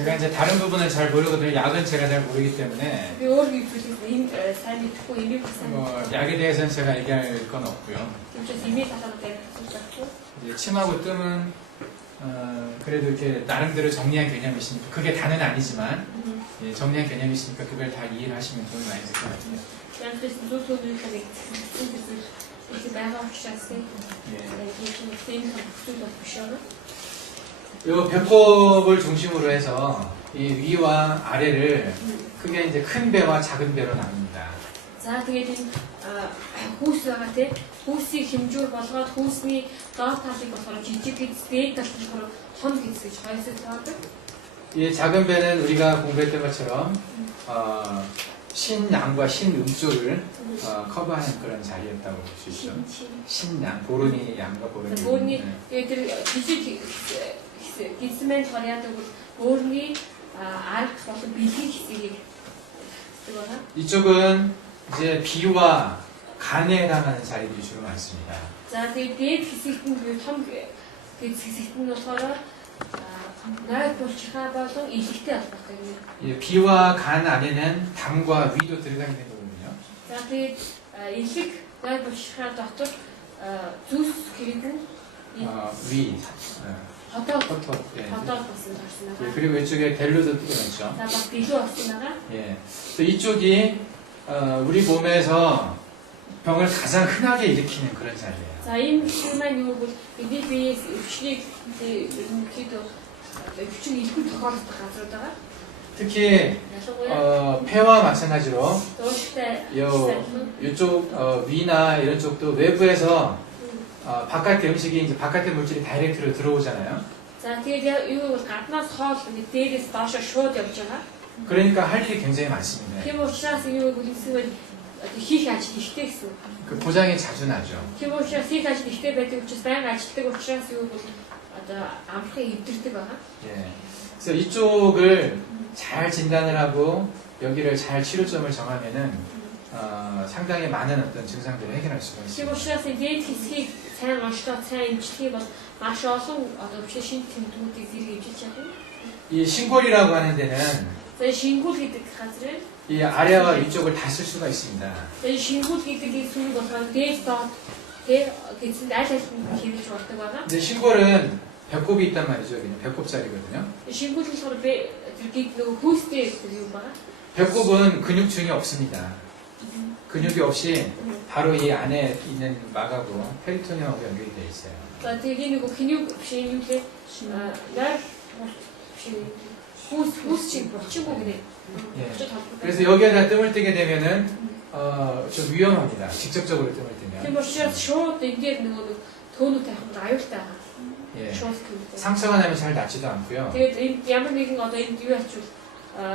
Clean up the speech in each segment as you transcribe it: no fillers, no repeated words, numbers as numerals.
제가 이제 다른 부분은 잘 모르거든요. 약은 제가 잘 모르기 때문에 Би өөр зүйлийг сайн мэдэхгүй энийг бас сайн 뭐 약에 대해서는 제가 얘기할 건 없고요. тиймээс имийг талаар ярихгүй. 이제 침하고 뜸은 그래도 이렇게 나름대로 정리한 개념이시니까 그게 다는 아니지만 예, 정리한 개념이시니까 그걸 다 이해를 하시면 도움이 많이 될 것 같아요. Янз бүрийн зүйлүүдийг хэлэх их байгаа учраас тийм зүйл биш юм. 요 배꼽을 중심으로 해서 이 위와 아래를 크게 이제 큰 배와 작은 배로 나눕니다. За тэгээд энэ хүүс байгаа тийм хүүсийг хэмжүүр болгоод хүүсний доод талыг болохоор жижиг гэж дээд талыг болохоор том гэж хоёр хэсэг таадаг. 이 작은 배는 우리가 공부했던 것처럼 신양과 신음조를 커버하는 그런 자리였다고 볼 수 있죠. 신양, 보른이 양과 보른이. 보른이 тэгээд жижиг гисмен болохоор яадаг бол 보른이 арх болон бэлгийн хэсгийг 그거나 이쪽은 이제 비와 간에 해당하는 자리들이 주로 많습니다. За тэгээд дээд хэсэгт нь том хэсэгт нь болохоор найд булчирхай болон илэгтэй албатай юм. 예, 비와 간 안에는 담과 위도 들어가게 되거든요. За тэгээд илэг найд булчирхай дотор зүс гэрэгэн 위, хотод 예. хотод болсон байна. 예, 그리고 이쪽에 델루도 뜨거든요. За бас билүү болсон байгаа. 예, 그래서 이쪽이 우리 몸에서 병을 가장 흔하게 일으키는 그런 자리예요. За энэ хэсэг маань юу бол бидний биеэс өвчнийг ерөнхийдөө өвчин илгүй тохиолддог газар байгаа. 특히 ялангуяа 폐와 마찬가지로 дууштай 이쪽 위나 이런 쪽도 외부에서 바깥의 음식이 이제 바깥의 물질이 다이렉트로 들어오잖아요. За тэгээд юу бол гаднаас хоол ингээд дээрээс доошо шууд явж байгаа. 그러니까 할 일이 굉장히 많습니다. Тийм учраас юу бол эсвэл хийх ажил ихтэй гэсэн. 그 고장이 자주 나죠. Тийм учраас хийх ажил ихтэй байдаг учраас байнга ажилтдаг учраас юу бол одоо амрахыг эвдэрдэг байгаа. 예. 그래서 이쪽을 잘 진단을 하고 여기를 잘 치료점을 정하면은 상당히 많은 어떤 증상들을 해결할 수가 Тийм 있습니다. учраас дээд хэсгийг сайн онцлоод сайн эмчлэх бол маш олон одоо шин тэмдгүүдийг зэрэг эмчилж чадна. 이 신골이라고 하는 데는 За шингүүл гэдэг газар 이 아래와 위쪽을 다 쓸 수가 있습니다. энэ шингүүл гэдэг ಈ зүйл болохоор дээд доод тэр гэсэн аль аль нь хийж болдог байна. 근데 신골은 배꼽이 있단 말이죠. 여기는 배꼽자리거든요. Шингүүл болохоор тэр гээд нөгөө хүүстэй гэдэг юм байна. 배꼽은 근육층이 없습니다. 근육이 없이 바로 이 안에 있는 막하고 페리토니움하고 연결이 되어 있어요. За тэгээ нөгөө хинүү биш юм лээ. Нар хүүс чиг болчихгүй гэнэ. 예. 그래서 여기에다 뜸을 뜨게 되면은 좀 위험합니다. 직접적으로 뜸을 뜨면. Тийм учраас шууд ингээд нөгөө төөнүү тавих аюултай. 예. Шууд гэдэг. 상처가 나면 잘 낫지도 않고요. Тэгээд энэ ямар нэгэн одоо энд юу ачвал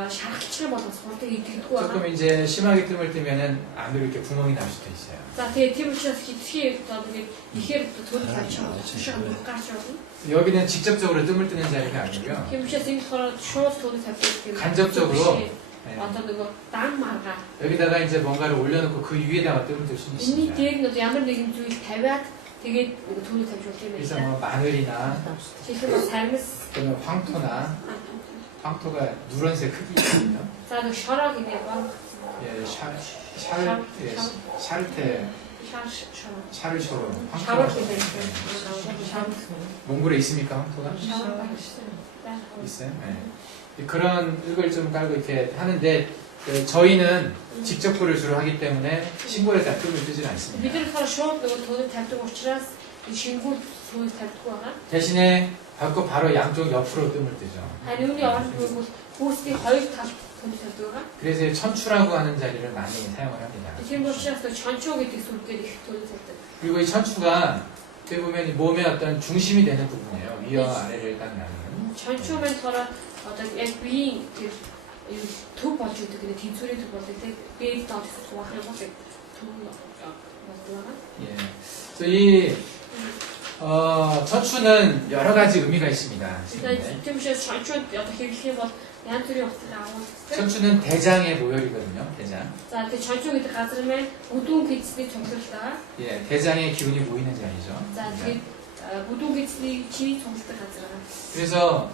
шархалчих юм бол бас хурдан идэгдэггүй байна. 조금 이제 심하게 뜸을 뜨면은 안으로 이렇게 구멍이 날 수도 있어요. За тэгээд тийм учраас хитрхи одоо ингээд ихээр төөнүү тавьчих юм бол гарч явна. 여기는 직접적으로 뜸을 뜨는 자리가 아니고요. Тийм учраас энэ болохоор шууд төөнүү тавьдаг юм. 간접적으로 예. Одоо нөгөө дан маргаа. 여기다가 이제 뭔가를 올려놓고 그 위에다가 뜸을 뜰 수는 Энэний 있습니다. дээр нь ямар нэгэн зүйл тавиад тэгээд нөгөө төөнүү тавьж болох юм 그래서 байна. 뭐 마늘이나 Жишээлбэл сармис, 또는 황토나 황토가 누런색 흙이 있거든요. за нөгөө шороо гэдэг юм. 예, 샤르테 샤르초로 Шавар 황토가 гэдэг. 몽골에 있습니까 황토가? 있어요. 네. 그런 흙을 좀 깔고 이렇게 하는데 저희는 직접 불을 주로 하기 때문에 신골에다 뜸을 뜨지 않습니다. Бид нар болохоор шууд нөгөө төөнүү тавьдаг учраас шингүүл төөнүү тавьдаггүй байгаа. 대신에 밟고 바로 양쪽 옆으로 뜸을 뜨죠. Харин үүний оронд нөгөө хүүсний хоёр талд төөнүү тавьдаг байгаа. 그래서 천추라고 하는 자리를 많이 사용을 합니다. Тийм учраас чончуу гэдэг сүр дээр их төөнүү тавьдаг. 그리고 이 천추가 어떻게 보면 이 몸의 어떤 중심이 되는 부분이에요. 위와 아래를 딱 나누는. Чончуу маань болохоор одоо яг биеийн тэр төв болж идэг гэдэг тэнцвэрийн төв болдог тийм бие доод хэсэг хуваах юм бол төв болдог байгаа. 예. 그래서 이 천추는 여러 가지 의미가 있습니다. Тийм учраас чончууд одоо хэрэглэх юм бол янз бүрийн утгаар агуулдаг. 천추는 대장의 모혈이거든요. 대장. За тэгээ чончуу гэдэг газар маань бүдүүн гидсний цуглалтай. 예, 대장의 기운이 모이는 자리죠. За тэгээ бүдүүн гидсний чиний цуглалтай газар. 그래서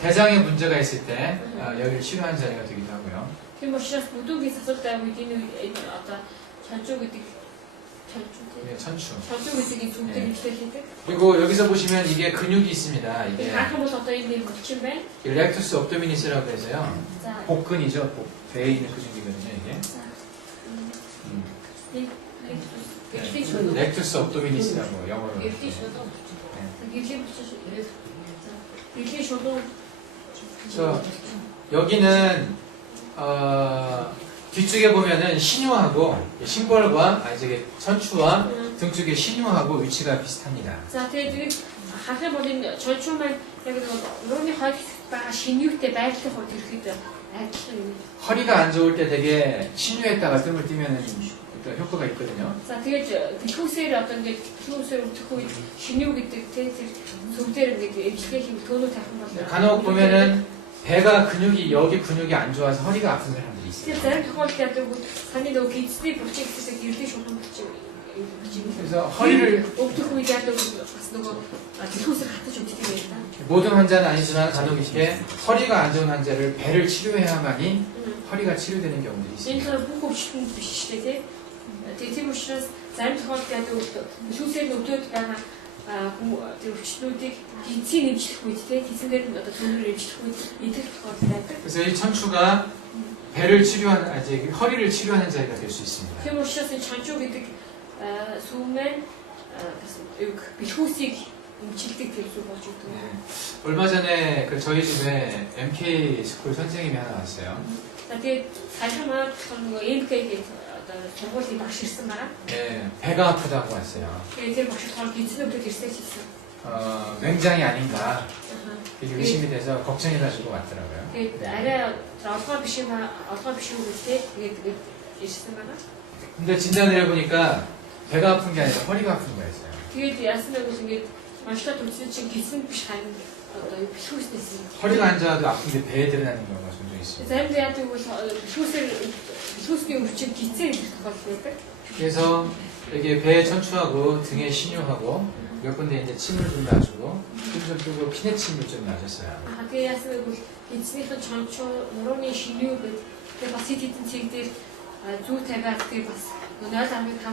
대장에 문제가 있을 때 여기를 치료하는 자리가 되기도 하고요. Тийм учраас бүдүүгийн сасалтай үед энэ одоо чанчуу гэдэг 예, 천추. чанчуу гэдэг зүйлтэй хэмжлэл хийдэг. 그리고 여기서 보시면 이게 근육이 있습니다. 이게 Харах бол одоо энэ нэг хүчин байна. 렉투스 업도미니스라고 해서요. За. 복근이죠. 배에 있는 근육이거든요, 이게. За. 네. Эртний шууд. 렉투스 업도미니스라고 영어로. Эртний шууд. Гэрлийн хүчин шууд. За. Гэрлийн шууд. 저 여기는 뒤쪽에 보면은 신유하고 심벌과 이제 천추와 등 쪽에 신유하고 위치가 비슷합니다. За тэгээд харах юм бол энэ чончуу маань яг нэг нурууны хойд байгаа шинүүтэй байдлын хувьд ирэхэд адилхан юм. 허리가 안 좋을 때 되게 신유했다가 뜸을 띄면은 어떤 효과가 있거든요. За тэгээд дэлхүүсээр одоо ингээд дэлхүүсээр өвдөх үед шинүү гэдэг тэр зүг дээр ингээд эмчилгээ хийх төөнөө тавих бол 간혹 보면은 배가 근육이 여기 근육이 안 좋아서 허리가 아픈 사람들이 있어요. тэр зарим тохиолдолд яадаг бол саний нөгөө гидсний бүрчиг гэсэн гэрлийн шулуун бүрчиг. 그래서 허리를 өвдөх үед яадаг бол бас нөгөө дэлхүүсээр хатаж өвддөг юм байна. 모든 환자는 아니지만 간혹 이렇게 허리가 안 좋은 환자를 배를 치료해야만이 허리가 치료되는 경우들이 Энэ 있습니다. тэр бүх өвчтөнд биш шүү дээ тий. Тийм учраас зарим тохиолдолд яадаг бол дэлхүүсээр өвдөд байгаа тэр өвчтнүүдийг гидсийн нэмжлэх үед тий гидсээр одоо төлөөр нэмжлэх үед идэх тохиолдол байдаг. 그래서 이 천추가 배를 치료하는 이제 허리를 치료하는 자리가 될 수 있습니다. Тийм учраас энэ чанчуу гэдэг сүмэн юг бэлхүүсийг өмчилдэг тэр зүйл болж өгдөг. 네. 얼마 전에 그 저희 집에 MK 스쿨 선생님이 하나 왔어요. За тэгээд саяхан маань нөгөө MK гэдэг одоо сургуулийн багш ирсэн байгаа. 네, 배가 아프다고 왔어요. Тэгээд тэр багш болохоор гидснүүдд ирсэн ч гэсэн. 맹장이 아닌가 이렇게 의심이 돼서 걱정해가지고 왔더라고요. Тэгээд арай олгоо биш юм олгоо биш үү гэдэг тэгээд ирсэн байгаа. 근데 진단을 해보니까 배가 아픈 게 아니라 허리가 아픈 거였어요. Тэгээд яасан бэ гэвэл ингээд манчлаад үзсэн чинь гидсэн биш харин одоо бэлхүүснээс юм. 허리가 안 좋아도 아픈 게 배에 드러나는 경우가 종종 있습니다. Заримдаа яадаг бол бэлхүүсний өвчин гидсэн ирэх тохиолдол байдаг. 그래서 여기 배에 천추하고 등에 신유하고 몇 군데 이제 침을 좀 놔주고 힘좀 뜨고 피내침을 좀 놔줬어요. Тэгээ яасан бэ гэвэл эцнийхэн чончоо нурууны шинүү гэдэг тэгээ бас хэд хэдэн цэг дээр зүү тавиад тэгээ бас 0.5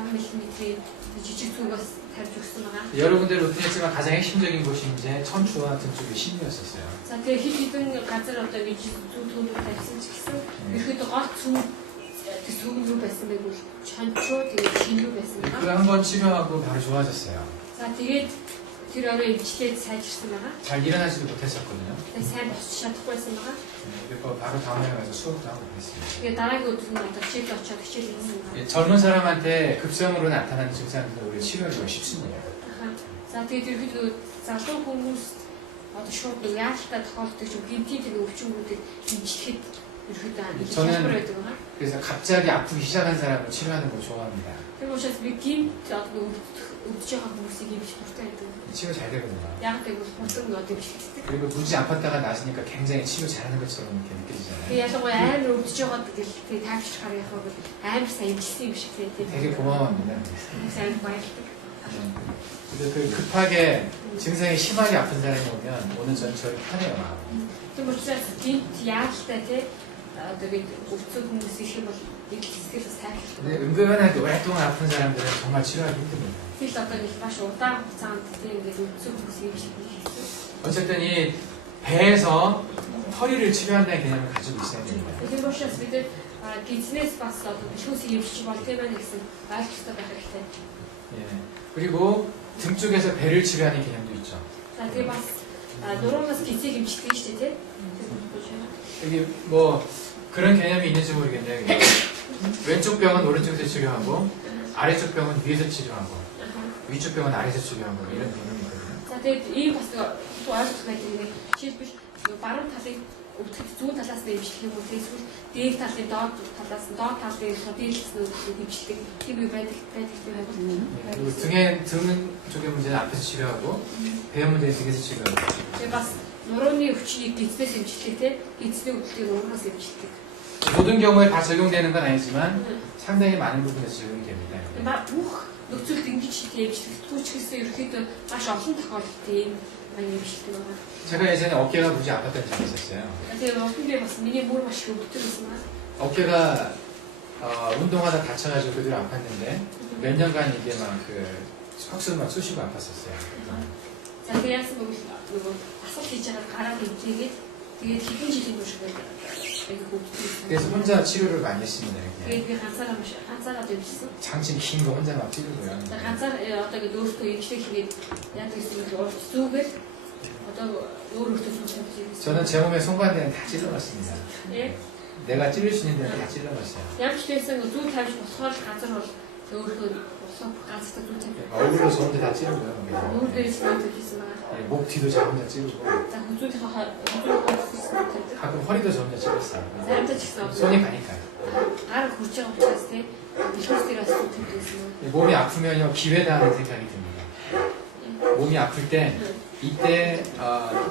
мм-ийн жижиг зүү бас тавьж өгсөн байгаа. 여러분들 루틴했지만 가장 핵심적인 곳이 이제 천추와 등 쪽에 신유였었어요. За тэгээ хэд хэдэн газар одоо нэг зүү төлөв тавьсан ч гэсэн ерөөдөө гол зүү тэр зүү юу байсан бэ гэвэл чончоо тэгээ шинүү байсан 그 байгаа. 한 번 치료하고 바로 좋아졌어요. За тэгээд тэр орой эмчлээд сайжирсан байгаа. 잘 일어나지도 못했었거든요. Тэгээ сайн босч чадахгүйсэн байгаа. 그래서 바로 다음에 가서 수업도 하고 그랬습니다. Тэгээ дараагийн өдөр нь одоо хичээлд очиод хичээл хийсэн байгаа. 예, 젊은 사람한테 급성으로 나타나는 증상들은 우리 치료하기가 쉽습니다. За тэгээд ерөөдөө залуу хүмүүс одоо шууд нэг яалттай тохиолддог ч гинтийн тэр өвчнүүдийг дэмжлэхэд ерөөдөө хялбар байдаг байгаа. 그래서 갑자기 아프기 시작한 사람을 치료하는 걸 좋아합니다. Тэр учраас би гинт одоо өвдөж байгаа хүмүүсийг имж дуртай байдаг. 치료 잘 되거든요. Яг тэгвэл хурдан одоо дэмжлэгддэг. 그리고 굳이 아팠다가 나시니까 굉장히 치료 잘하는 것처럼 이렇게 Тэгээ 느껴지잖아요. ялангуяа амар өвдөж байгаа гэдэг тэгээ тайвшрахаар яхаа бол амар сайн имжсэн юм шиг тийм. 되게 고마워합니다. сайн баярлагдав. 근데 그 급하게 증상이 심하게 아픈 사람이 오면 오늘 전 저희 편해요. 마음이. Тэр учраас гинт яалттай тий одоо бид өвцөг хүмүүс их юм бол нэг хэсгээс тайвшрах. 근데 은근하게 오랫동안 아픈 사람들은 정말 치료하기 힘듭니다. Тэгэл одоо нэг маш удаан хугацаанд тийм ингээд өвцөг хүмүүс имжлэх хийсэн. 어쨌든 이 배에서 허리를 치료한다는 개념을 가지고 있어야 됩니다. Тэр учраас бид гидснээс бас одоо бэлхүүсийг имжиж бол тийм ээ гэсэн ойлгомжтой байх хэрэгтэй. 예. 그리고 등 쪽에서 배를 치료하는 개념도 있죠. За тэгээ бас нуруугаас гидсийг имждэг шүү дээ тий. 여기 뭐 그런 개념이 있는지 모르겠네요. 왼쪽 병은 오른쪽에서 치료하고 아래쪽 병은 위에서 치료하고 위쪽 병은 아래에서 치료하고 이런 개념이 있거든요. За тэгээд ийм бас ойлгох байдаг нэг жишээлбэл баруун талыг өвдөх зүүн талаас нь имжлэх юм уу эсвэл дээд талын доод талаас нь доод тал дээр дээдлээс нь имжлэх тийм үү байдаг тийм үү. 그리고 등 쪽의 문제는 앞에서 치료하고 배 문제는 등에서 치료하고. Тэгээ бас нурууны өвчнийг гидснээс имжлэх тий гидсний өвдөлтийг нуруунаас имжлэх. 모든 경우에 다 적용되는 건 아니지만 상당히 많은 부분에서 적용이 됩니다. Бүх нөхцөлд ингэж имжлэхдгүй ч гэсэн ерөөхдөө маш олон тохиолдолд ийм 많이 임시되고. 제가 예전에 어깨가 무지 아팠던 적이 있었어요. 제가 훈련해봤습니다. 이게 뭘 마시고 못 들었으나. 어깨가 운동하다 다쳐가지고 그대로 아팠는데 몇 년간 이게 막 확수를 막 쑤시고 아팠었어요. 자, 그래서 뭐 아서트 있잖아. 가라고 되게 기쁜 짓인 것이고. 그래서 혼자 치료를 많이 했습니다. 이렇게. 그게 한 사람도 있어. 장침 긴 거 혼자 막 찌르고요. 한 사람 어떤 그 노스도 이렇게 야도 있으면 속을 어떤 노르도 좀 잡지. 저는 제 몸에 손관대는 다 찔러봤습니다. 예. 내가 찔릴 수 있는 데는 다 찔러봤어요. 양치대에서는 두 타입이 서울 가져서 노르도 서울 가서 두 타입. 얼굴로 저 혼자 다 찌르고요. 노르도 있으면 되겠으나. 예, 목 뒤도 저 혼자 찌르고 자, 그쪽에서 가끔 허리도 저 혼자 찔렀어요. 사람들 직접 손이 가니까요. 알을 굴쩍 없었을 때 미소스가 두 타입 있으면. 몸이 아프면요 기회다 하는 생각이 듭니다. 몸이 아플 때 이때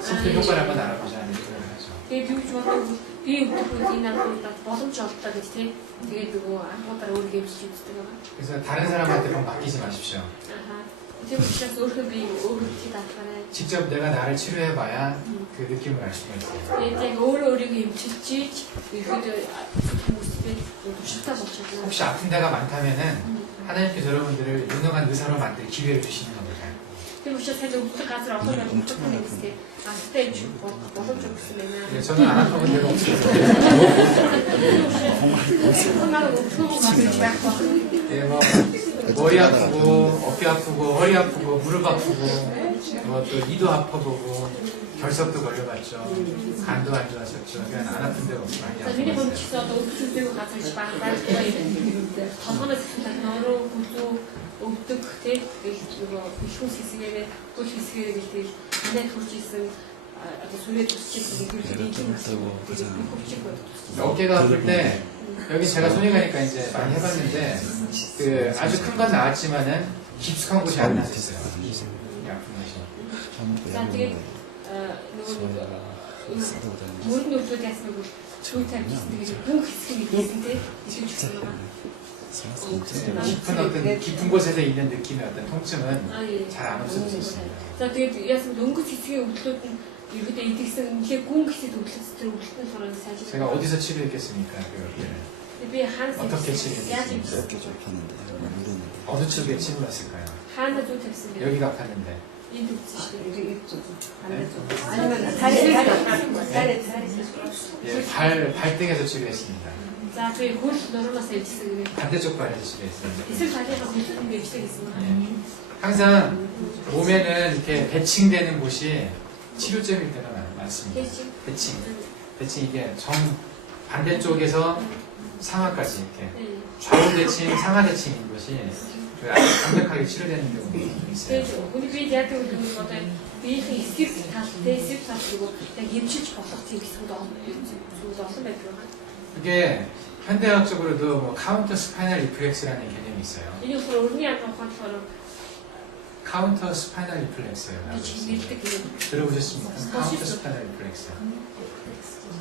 심폐 효과를 한번 알아보자 하는 생각을 하죠. Тэгээ юу ч бодохгүй би өвдөх үеийн надад боломж олдоо гэж тийм. Тэгээд нөгөө анхудаар өөрийгөө хэмжиж үздэг байгаа. 그래서 다른 사람한테 막 맡기지 마십시오. 아하. тийм учраас өөрийнхөө би өөрөө тий даатгаарай. 직접 내가 나를 치료해봐야 그 느낌을 알 수가 있어요. Тэгээд яг өөрийгөө хэмжиж ихэд хүмүүстэй туршилтаа болж байна. 혹시 아픈 데가 많다면은 하나님께서 여러분들을 유능한 의사로 만들 기회를 주시는 겁니다. тийм учраас сайн өвдөх газар олон юм өвдөх юм гэсэн. Анттай юм боломж өгсөн байна. 예, 저는 안 아픈 데가 없어요. 예, 뭐 머리 아프고 어깨 아프고 허리 아프고 무릎 아프고 뭐 또 이도 아파보고 결석도 걸려봤죠. 간도 안 좋아졌죠. 그냥 안 아픈 데가 없어 많이 За миний хувьд ч 아팠어요. гэсэн одоо өвдөлтөйг газарч багтааж толгоноос нороо бүзүү өвдөх тийм нөгөө бишүүс хэсгээрээ хөл хэсгээрээ гэлтэй анаа хурж исэн одоо сүрээ тусчихсан 어깨가 아플 때 여기 제가 손이 가니까 이제 많이 해봤는데 그 아주 큰 건 나았지만은 깊숙한 곳이 안 났었어요. 이 아픈 곳이. За тэгээд нөгөө мөрөн өвдөд ясна бүр чүү тавьчихсан тэгээд бүх хэсгийг хийсэн тийм ишүүлж гисэн байгаа. 깊은 곳에서 있는 느낌의 어떤 통증은 예. 잘 안 없어졌습니다. За тэгээд яасан дөнгөж хэсгийн өвдлүүд нь ерөөдөө идэгсэн үнэхээр гүн хэсэг өвдлөс тэр өвдлөлтний сураад сайжруулах. 제가 어디서 치료했겠습니까? 그 어깨를. Би хаана 어떻게 치료했겠습니까? 어느 쪽에 치료했을까요? хаана зүү тавьсан бэ? 여기가 아팠는데. Энд өвдсөн шүү дээ. 예, 발등에서 치료했습니다. За би хөл нуроноос өвдсөн гэх. 반대쪽 발에서 치료했습니다. Эсвэл талынхаа хөлөнд өвдсөн гэсэн 예. байна. 항상 몸에는 이렇게 배칭되는 곳이 치료점일 때가 많습니다. Тэчин. 배칭 이게 정 반대쪽에서 상하까지 이렇게 예. 좌우 대칭, 상하 대칭인 것이 아주 강력하게 치료되는 경우가 있어요. Тэгээд хүний бид яг гэдэг нь одоо биеийн эсрэг талтай эсрэг тал руу яг эмчилж болох тийм хэсгүүд олон байдаг байна. 그게 현대학적으로도 뭐 카운터 스파이널 리플렉스라는 개념이 있어요. Энэ болохоор өрний ядуу ухаанчлахаар 카운터 스파이널 리플렉스예요. 밀дэг юм. 들어보셨습니까? 카운터 스파이널 리플렉스.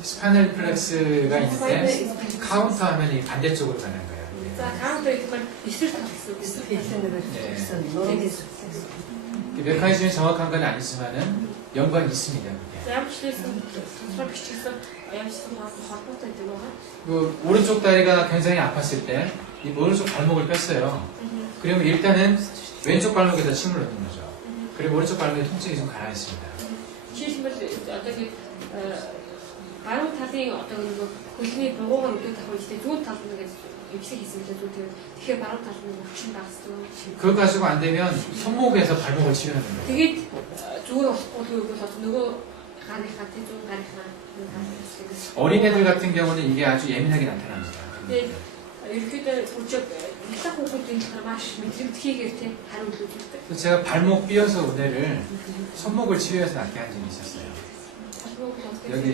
스파이널 리플렉스가 있는데 카운터 하면 이 반대쪽으로 가는 거예요. За 카운터 гэдэг нь эсрэг тал гэсэн үг. 메커니즘이 정확한 건 아니지만은 연관이 있습니다. 그게. За ямар ч хэлсэн тодорхой бичсэн ямар ч холбоотой гэдэг байна. 그 오른쪽 다리가 굉장히 아팠을 때 이 오른쪽 발목을 뺐어요. 그러면 일단은 왼쪽 발목에다 침을 넣는 거죠. 그리고 오른쪽 발목에 통증이 좀 가라앉습니다. Жишээлбэл одоо ингэ гаруун талын одоо нөгөө хөлний дугуугаар өдөө тавих үедээ зүүн талд нэг эмчилгээ хийсэн мэт зүү тэр тэгэхээр баруун талд нэг өвчин багсдаг. 그거 가지고 안 되면 손목에서 발목을 치료하는 거예요. Тэгээд зүгээр болохгүй бол нөгөө гарынхаа тий зүүн гарынхаа 어린애들 같은 경우는 이게 아주 예민하게 나타납니다. тэгээд ерөөдөө бүжиг их хүүхдийн талаар маш мэдрэмтгийгээр тий хариу үлдүүлдэг. 그래서 제가 발목 삐어서 오늘을 손목을 치료해서 낫게 한 적이 있었어요.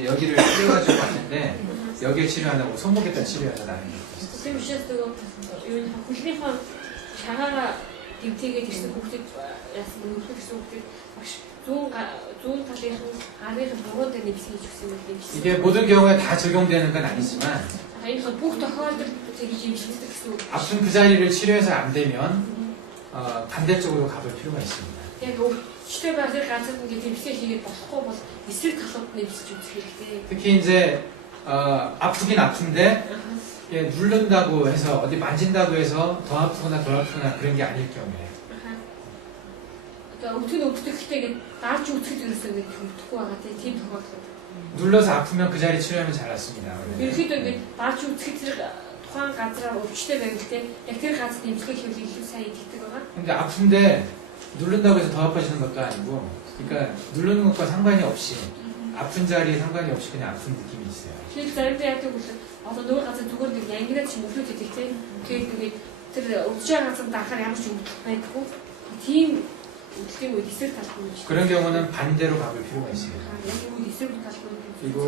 여기를 삐어가지고 왔는데 여기를 치료하다고 손목에다 치료해서 나는 게 있었어요. Тийм учраас нөгөө юу н хөлнийхөө шагаараа дэмтээгээд ирсэн хүүхдүүд яасан нөхөр гэсэн хүүхдүүд багш зүүн талынхан гарынхан буруу дээр нэвсэн гэж өгсөн юм тийм. 이게 모든 경우에 다 적용되는 건 아니지만 Энэ бүх тохиолдолд тэгж имжлэгдэг гэсэн үг. 아픈 그 자리를 치료해서 안 되면 반대쪽으로 가볼 필요가 있습니다. Яг өвчтэй байх зэрэг газар ингээд эмчилгээ хийгээд болохгүй бол эсрэг талууд нэмсэж үзэх хэрэгтэй. 특히 이제 아프긴 아픈데 예, 누른다고 해서 어디 만진다고 해서 더 아프거나 덜 아프거나 그런 게 아닐 경우에 그러니까 өвтгөн өвдөхтэйгээ дарж үзэхэд ерөөсөө ингээд өвдөхгүй байгаа тийм тохиолдол. 눌러서 아프면 그 자리 치료하면 잘 낫습니다. Ерөнхийдөө ингээд дарж үзэхэд зэрэг тухайн газараа өвчтэй байвал те яг тэр газар эмчилгээ хийвэл илүү сайн идэгдэг байгаа. 근데 아픈데 누른다고 해서 더 아파지는 것도 아니고 그러니까 누르는 것과 상관이 없이 아픈 자리에 상관이 없이 그냥 아픈 느낌이 있어요. Тэгэхээр заримдаа яадаг бол одоо нөгөө газар зүгээр нэг янгинаад ч мөглөд идэг те. Тэгээд ингээд тэр өвдөж байгаа газар дахаар ямар ч өвдөх байдгүй. Тийм өвдлийн үед эсрэг талбай юм шиг. 그런 경우는 반대로 가볼 필요가 있습니다. Яг үгүй эсрэг талбай юм. 그리고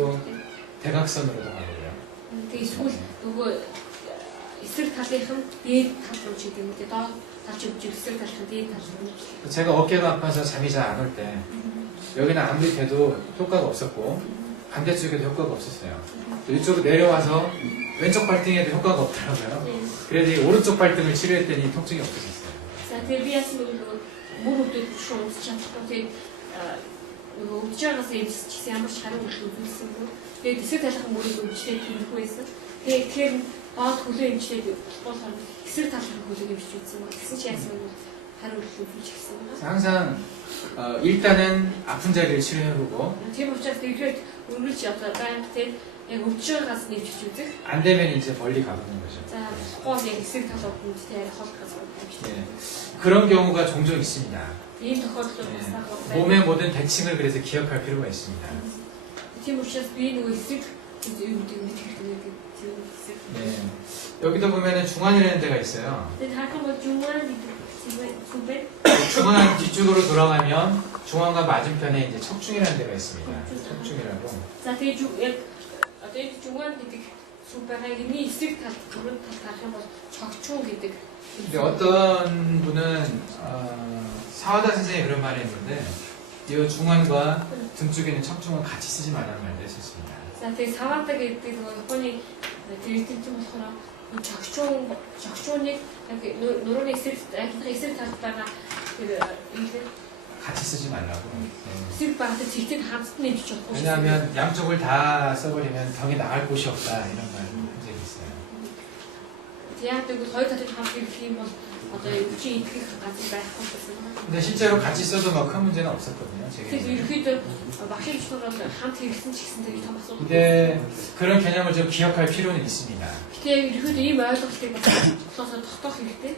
대각선으로도 가보고요. Тэгээд эсвэл нөгөө эсрэг талынх нь дээд тал руу ч гэдэг юм те. Доод талч өвч эсрэг талын дээд тал руу. 제가 어깨가 아파서 잠이 잘 안 올 때 여기는 아무리 돼도 효과가 없었고 반대쪽에도 효과가 없었어요. 이쪽으로 내려와서 왼쪽 발등에도 효과가 없더라고요. 그래서 이 오른쪽 발등을 치료했더니 통증이 없어졌어요. За тэгээд би яасан бэ нөгөө мөр өвдөд шууд унтж чадахгүй тэгээд нөгөө өвдөж байгаас эмчилсэн ямар ч харин үзүүлсэнгүй. Тэгээд эсрэг талынхаа мөрийг өвчтэй тэмдэхгүй байсан. Тэгэхээр доод хөлөө эмчлээд болохоор эсрэг талынхаа хөлөөг эмчиж үзсэн байна. Тэгсэн чи яасан бэ? 하루 불붙였어. 항상 일단은 아픈 자리를 치료해보고 тийм учраас тэгэхээр өргөж одоо байнгтээ яг өвчөө газ нэвчж үзэх. 안 되면 이제 멀리 가보는 거죠. За гол яг эсрэг талууд үнэтэй арай хол газ 예, 그런 경우가 종종 있습니다. ийм тохиолдол бас байгаа байна. 몸의 모든 대칭을 그래서 기억할 필요가 있습니다. Тийм учраас би нөгөө эсрэг юм гэдэг тийм эсрэг. 네, 여기도 보면은 중환이라는 데가 있어요. 근데 가끔 뭐 중환 두배 중환 뒤쪽으로 돌아가면 중환과 맞은편에 이제 척중이라는 데가 있습니다. 척중이라고. За тэгээд яг одоо энэ 중환 гэдэг суперхайны эсрэг тал түрүүн тал гарах юм бол чогчун гэдэг. 근데 어떤 분은 사와다 선생님이 그런 말을 했는데 이 중환과 등 쪽에 있는 척중은 같이 쓰지 말라는 말도 했었습니다. За тэгээд савата гэдэг нөгөө Японы дэрэгдэлтэн болохоор 적중ник яг нурууны эсрэг талд байгаа 같이 쓰지 말라고. эсрэг багт цэгцэд хамтд нэмж чадахгүй. 왜냐하면 양쪽을 다 써버리면 병이 나갈 곳이 없다 이런 말 한 적이 있어요. Яг тэгвэл хоёр талыг хамт ирэх юм бол одоо өвчин идэх газар байхгүй гэсэн. 근데 실제로 같이 써도 뭐 큰 문제는 없었거든요. Тэгэхээр 제가. ерөөхдөө багшийн чухал хамт хэрэгсэн ч гэсэн 되게 том асуудал. 근데 그런 개념을 좀 기억할 필요는 있습니다. Тэгэхээр ерөөхдөө ийм ойлголтыг бас цогцолсоо тогтоох хэрэгтэй.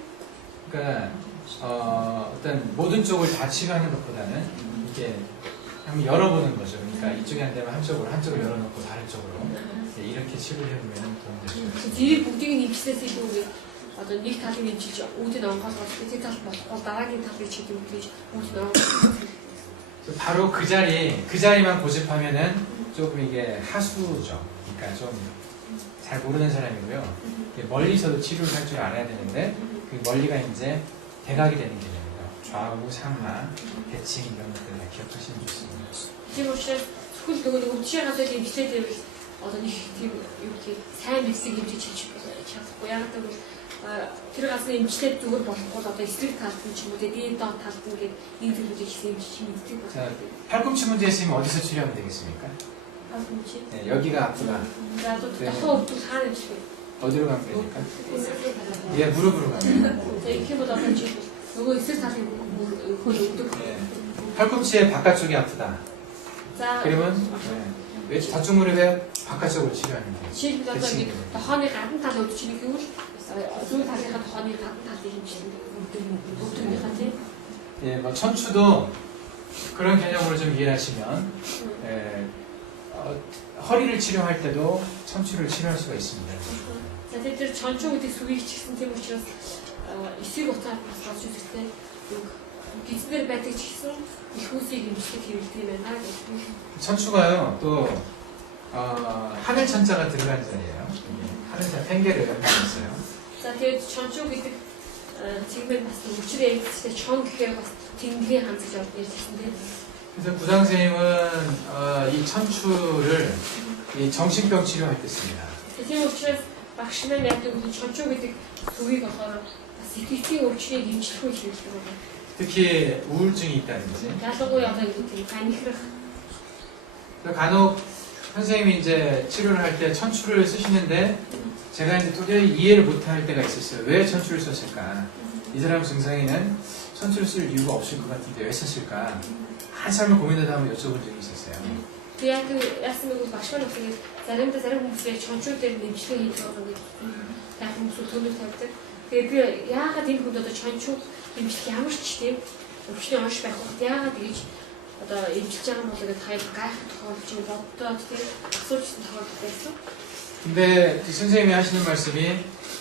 그러니까 어떤 모든 쪽을 다 치료하는 것보다는 이렇게 한번 열어보는 거죠. 그러니까 이쪽이 안 되면 한쪽으로 열어놓고 다른 쪽으로 이렇게 치료를 해보면 도움이 되죠. Зэрэг бүгдийг нэмчлээс илүү одоо нэг талыг нэмчилж үүдийг онгоосгох тэр тал болохгүй дараагийн талыг чиглэж үүдийг онгоосгох. 바로 그 자리만 고집하면은 조금 이게 하수죠. 그러니까 좀 잘 모르는 사람이고요. 멀리서도 치료를 할 줄 알아야 되는데 그 멀리가 이제 대각이 되는 개념이죠. 좌우, 상하, 대칭 이런 것들 다 기억하시면 좋습니다. Тийм учраас зөвхөн нөгөө өвчийн газар эмчлээд байвал одоо нэг тийм юу гэх сайн мэсэг хэмжиж чадахгүй. Яг гэвэл тэр газар эмчлээд зүгээр болохгүй одоо эсрэг талд нь ч юм уу дээд доод талд ингээд нэг зүйлүүдийг хийсэн эмчиж мэддэг байна. 자, 팔꿈치 문제 있으면 어디서 치료하면 되겠습니까? 팔꿈치? 네, 여기가 아프다. 나도 дахин өвдөх хаана ч вэ? 어디로 가면 됩니까? 예, 무릎으로 가면. За ихэвчлэн одоо чи нөгөө эсрэг талын хөл өвдөх. 네, 팔꿈치의 바깥쪽이 아프다. За 그러면 네, 좌측 무릎의 바깥쪽으로 치료하면 돼요. жишээлбэл одоо ингэ дохооны гадна тал өвдчихний гэвэл зүүн талынхаа дохооны гадна талыг хэмжиж өвдөхнийхаа тийм. 예, 뭐 천추도 그런 개념으로 좀 이해하시면 허리를 치료할 때도 천추를 치료할 수가 있습니다. За тэр чончуу гэдэг сүгийг ч гэсэн тийм учраас эсрэг утгаар бас болж үзэхтэй гизээр байдаг ч гэсэн их үсийг хэмжих хэрэгтэй юм байна гэх. 천추가요 또 하늘 천자가 들어간 자리예요. 하늘 천 팽개를 연결했어요. За тэгээд чончуу гэдэг 지금은 봤을 때 우측에 진짜 전 그게 딩기에 한지 좀 있었는데. 그래서 부장 선생님은 이 천추를 이 정신병 치료할 때 씁니다. Тийм учраас багш маань яг л чончуу гэдэг төвийг болохоор сэтгэлийн өвчнийг дэмжих үйл хэрэгтэй байна. 특히 우울증이 있다든지. ялангуяа одоо 이렇게 가니크를 간혹 선생님이 이제 치료를 할 때 천추를 쓰시는데 제가 이제 도저히 이해를 못할 때가 있었어요. 왜 천추를 썼을까? 이 사람 증상에는 천추를 쓸 이유가 없을 것 같은데 왜 썼을까? 한참을 고민하다 한번 여쭤본 적이 있었어요. яг яасан нэг бол башгүй нэг заримдаа зарим хүмүүсээ чончууд дээр нэмшлэг хийж байгаа гэдэг. Яг хүмүүс төлөв тавьдаг. Тэгээд би яагаад энэ хүнд одоо чончууд нэмшлэг ямар ч тийм өвчний онш байх вэ? Яагаад ингэж одоо эвжилж байгаа юм бол гэдэг хайр гайхах тохиолдол чинь боддоо тийм асуужсэн тохиолдол байсан. 근데 선생님이 하시는 말씀이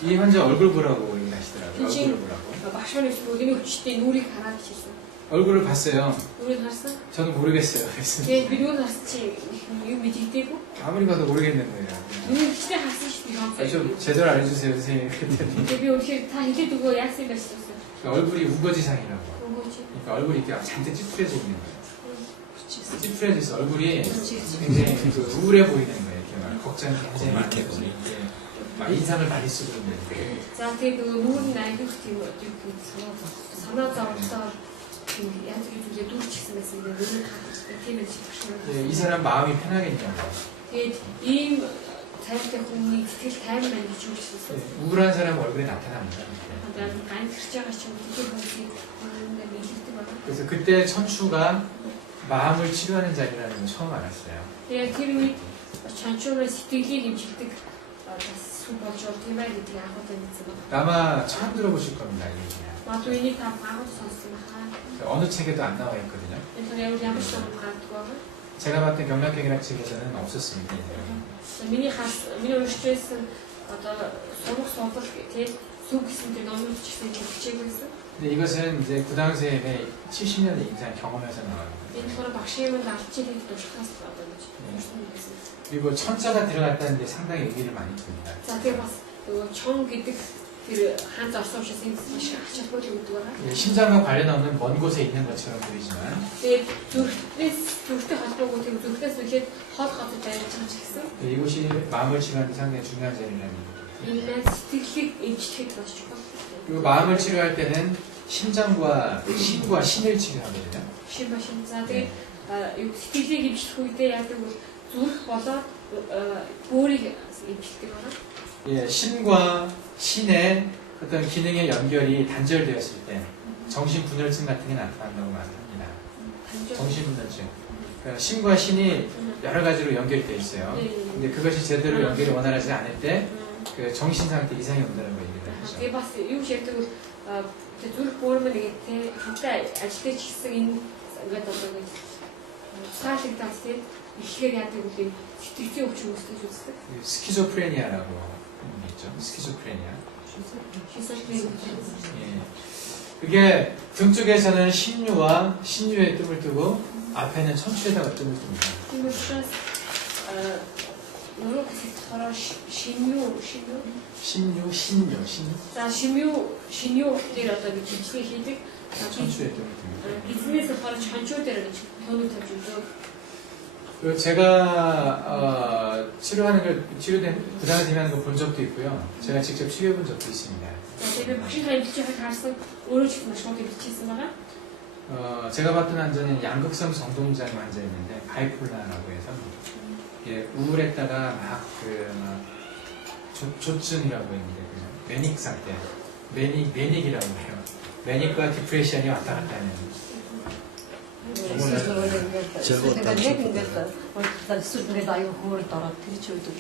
이 환자 얼굴 보라고 얘기하시더라고요. 얼굴을 보라고. башгүй нэг бүдний өвчтөний нүрийг хараад хийсэн. 얼굴을 봤어요. нүрийг харсан. 저는 모르겠어요. 그랬어요. Тэгээд би нүрийг харсан чи юм мэдэгдээгүй. 아무리 봐도 모르겠는 거예요. Нүрийг чи харсан шүү дээ. 좀 제대로 알려주세요, 선생님. 그랬더니 Тэгээд би үнэхээр та хэлээд өгөө яасан юм бэ гэсэн. 얼굴이 우거지상이라고. Өнгөч. 그러니까 얼굴이 이렇게 잔뜩 찌푸려져 있는 거예요. 찌푸려져 있어. 얼굴이 굉장히 그 우울해 보이는 거예요. 이렇게 막 걱정이 굉장히 많고 이렇게 막 인상을 많이 쓰고 있는데. За тэгээд нөгөө нүүрний ангих тийм санаа зовлоо янз бүрийн зүйлээ дүүрчихсэн байсан юм нүүрийг хатчихсан тийм ээ шиг. 이 사람 마음이 편하겠냐고. Тэгээд ийм цайтай хүний сэтгэл тайван байна гэж үгүйсэн. 우울한 사람 얼굴에 나타납니다. Одоо ганцэрч байгаа ч юм уу тэр хүмүүсийг мэдэрдэг байна. 그래서 그때 천추가 마음을 치료하는 자리라는 걸 처음 알았어요. Тэгээд тэр үед чанчуураа сэтгэлийг хэмжигдэг бас сүм болж байгаа тийм ээ гэдэг анхудаа мэдсэн байна. 아마 처음 들어보실 겁니다. 이 얘기는. Магадгүй энийг та багт сонссон баха. 어느 책에도 안 나와 있거든요. Энэ ямар ч юм гардаг байна. 제가 봤던 경락경이학 책에서는 없었습니다. Миний уншижсэн одоо сурах судал тийм сүг гэсэн тэр номууд ч гэсэн хичээгүй байсан. 근데 이것은 이제 구당생의 70년의 인생 경험에서 나와요. Энэ болохоор багшийн манд алчилыг дуршихаас одоо гэж уншсан байсан. 그리고 천자가 들어갔다는 데 상당히 의미를 많이 둡니다. За тэгээ бас нөгөө чон гэдэг тэр хан зарсан учраас энэ маш ач холбогдол өгдөг байгаа. 심장과 관련 없는 먼 곳에 있는 것처럼 보이지만 Тэгээд зүрхтэй холбоогүй тэр зүрхнээс үлээд хол газар дайрч байгаа ч гэсэн 이곳이 마음을 치료하는 데 상당히 중요한 자리라는 거예요. энэ маань сэтгэлийг эмчлэхэд бас чухал. 그리고 마음을 치료할 때는 심장과 신과 신을 치료하거든요. Шин башин. За тэгээд юу сэтгэлийг эмчлэх үедээ яадаг бол зүрх болоод өөрийг эмчлдэг байна. 예, 신과 신의 어떤 기능의 연결이 단절되었을 때 정신분열증 같은 게 나타난다고 말합니다. 정신분열증. 그러니까 신과 신이 여러 가지로 연결되어 있어요. 근데 그것이 제대로 연결이 원활하지 않을 때 그 정신 상태 이상이 온다는 걸 얘기를 하죠. Тэгээд бас юу шийддэг бол тэр зүрх бүр мэн нэг тийм хамтаа ажилтдаг ч гэсэн энэ ингээд одоо нэг цаашдаа тийм ихээр яадаг үгүй сэтгэлийн өвч хүмүүстэй үздэг. 스키조프레니아라고 있죠. 스키조프레니아. 예. 그게 등 쪽에서는 신유와 신유의 뜸을 뜨고 앞에는 천추에다가 뜸을 듭니다. Тийм учраас нөгөө хэсэгт шин유 신유, 신유. за шин유 дээр одоо нэг хэмжлэг хийдэг. 천추의 뜸을 듭니다. бизнес болохоор чончуу дээр гэж тоног тавьж өгдөг. 그리고 제가 치료하는 걸 치료된 부당을 하는 거 본 적도 있고요. 제가 직접 치료해 본 적도 있습니다. Тэгээд багшийн хэмжиж харсан өөрөө ч маш их хэмжижсэн байгаа. 제가 봤던 환자는 양극성 정동장 환자였는데 바이폴라라고 해서 이게 우울했다가 조증이라고 했는데 매닉 상태, 매닉이라고 해요. 매닉과 디프레션이 왔다 갔다 하는. 제가 얘기했다. 어떤 수준에 나요 그걸 따라 들이쳐도.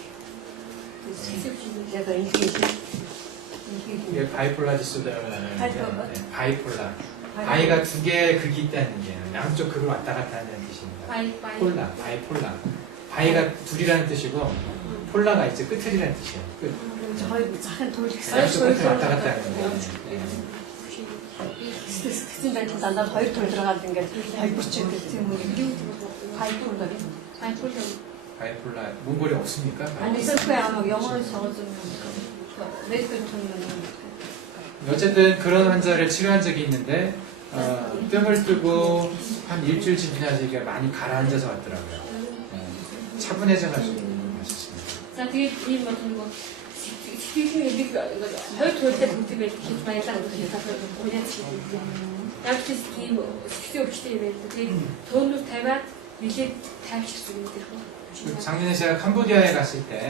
내가 이게 바이폴라 디소더라고 하는 바이폴라. 바이가 두 개의 극이 있다는 얘기예요. 양쪽 극을 왔다 갔다 하는 뜻입니다. 폴라, 바이폴라. 바이가 둘이라는 뜻이고 폴라가 이제 끝이라는 뜻이에요. 끝. 양쪽 끝을 왔다 갔다 하는 거예요. 스티븐 벤트 단단 хоёр 톨 들어가는 게 바이브치 같은 바이폴라 몽골에 없습니까? 아니 설프에 아마 영어에서 좀 메디컬 톤은 어쨌든 그런 환자를 치료한 적이 있는데 뜸을 뜨고 한 일주일쯤 지나서 이게 많이 가라앉아서 왔더라고요. 차분해져가지고 하셨습니다. За тэгээд ийм бол нөгөө сэтгэлийн нэг хоёр туйлтай бүгд байдаг гэж баялаа өгөх юм байна. Уяач гэдэг. Яг тийм сэтгэлийн өвчтэй юм байна. Тэгээд төөнүүд тавиад нэлээд тайвширсан юм дэрхүү. 작년에 제가 캄보디아에 갔을 때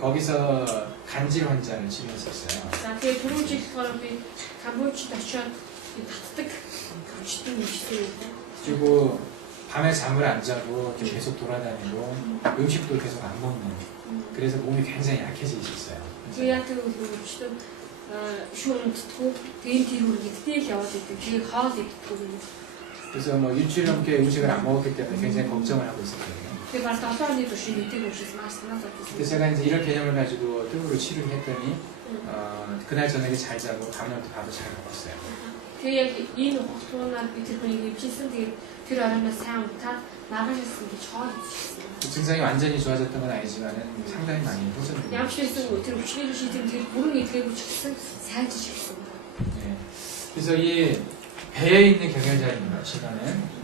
거기서 간질 환자를 치료했었어요. За тэгээд түрүү жил болохоор би Камбожид очиод татдаг өвчтөн өвчтэй юм байна. 그리고 밤에 잠을 안 자고 이렇게 계속 돌아다니고 음식도 계속 안 먹는. 그래서 몸이 굉장히 약해져 있었어요. Тэгээд яг тэр өвчтөн шүүн утдаггүй тэгээд тэр үргэлжлэл яваад идэг. Тэгээд хоол иддэггүй юм. 그래서 뭐 일주일 넘게 음식을 안 먹었기 때문에 굉장히 걱정을 하고 있었거든요. Тэгээд бас 7 оны турш нэгдэг өвчс маш санаа зовсон. 그래서 제가 이제 이런 개념을 가지고 뜸으로 치료를 했더니 그날 저녁에 잘 자고 다음날부터 밥을 잘 먹었어요. Тэгээд яг энэ хугацаанаар би тэр хүнийг өвчсөн. Тэгээд тэр оройноос сайн унтаад 나가셨으면 저한테 주셨어요. 그 증상이 완전히 좋아졌던 건 아니지만은 상당히 많이 호전을 양치에서 그 өвчний 주시는 그 부릉이 되고 싶은 살찌셨습니다. 네. 그래서 이 배에 있는 경혈자입니다. 시간은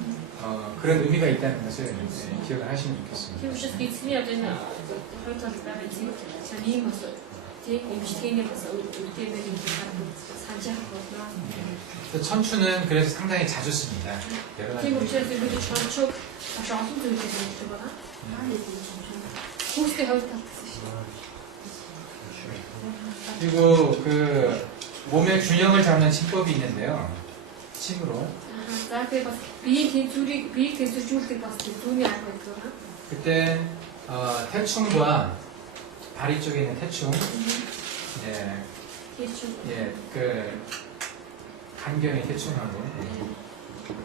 그런 의미가 있다는 것을 기억을 하시면 좋겠습니다. 지금 сейчас 기침이 되는 그런 바람이 저는 무슨 제 임시행에 가서 우리들이 산지하거나. 천추는 그래서 상당히 자주 씁니다. 여러 가지. 지금 сейчас 우리도 전초 다시 어떤 들을 때 되거나. 호스트 하우스 그리고 그 몸의 균형을 잡는 침법이 있는데요. 침으로. За тэгээд бас биеийг тэнцвэржүүлдэг бас түүний арга байдаг. 그때 태충과 다리 쪽에 있는 태충, 그 간경의 태충하고.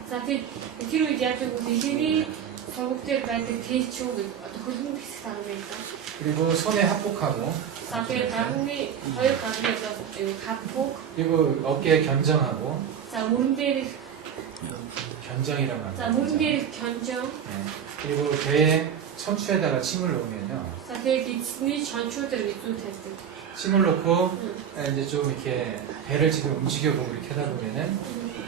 За тэгээд тэр үед яадаг вэ? Бидний совг дээр байдаг 태충 одоо хөлбөмбөг хэсэг таа байдаг. 그리고 손에 합복하고. За тэгээд гарны хоёр гарны одоо хатбук. 그리고 어깨에 견정하고. За мөрөн дээр 견정이라고 합니다. 자 мөрөн дээр 견정. 그리고 배에 천추에다가 침을 놓으면요. 자 тэгээд эцний чончуудаар үзүү тавьдаг. 침을 놓고 이제 좀 이렇게 배를 지금 움직여보고 이렇게 하다 보면은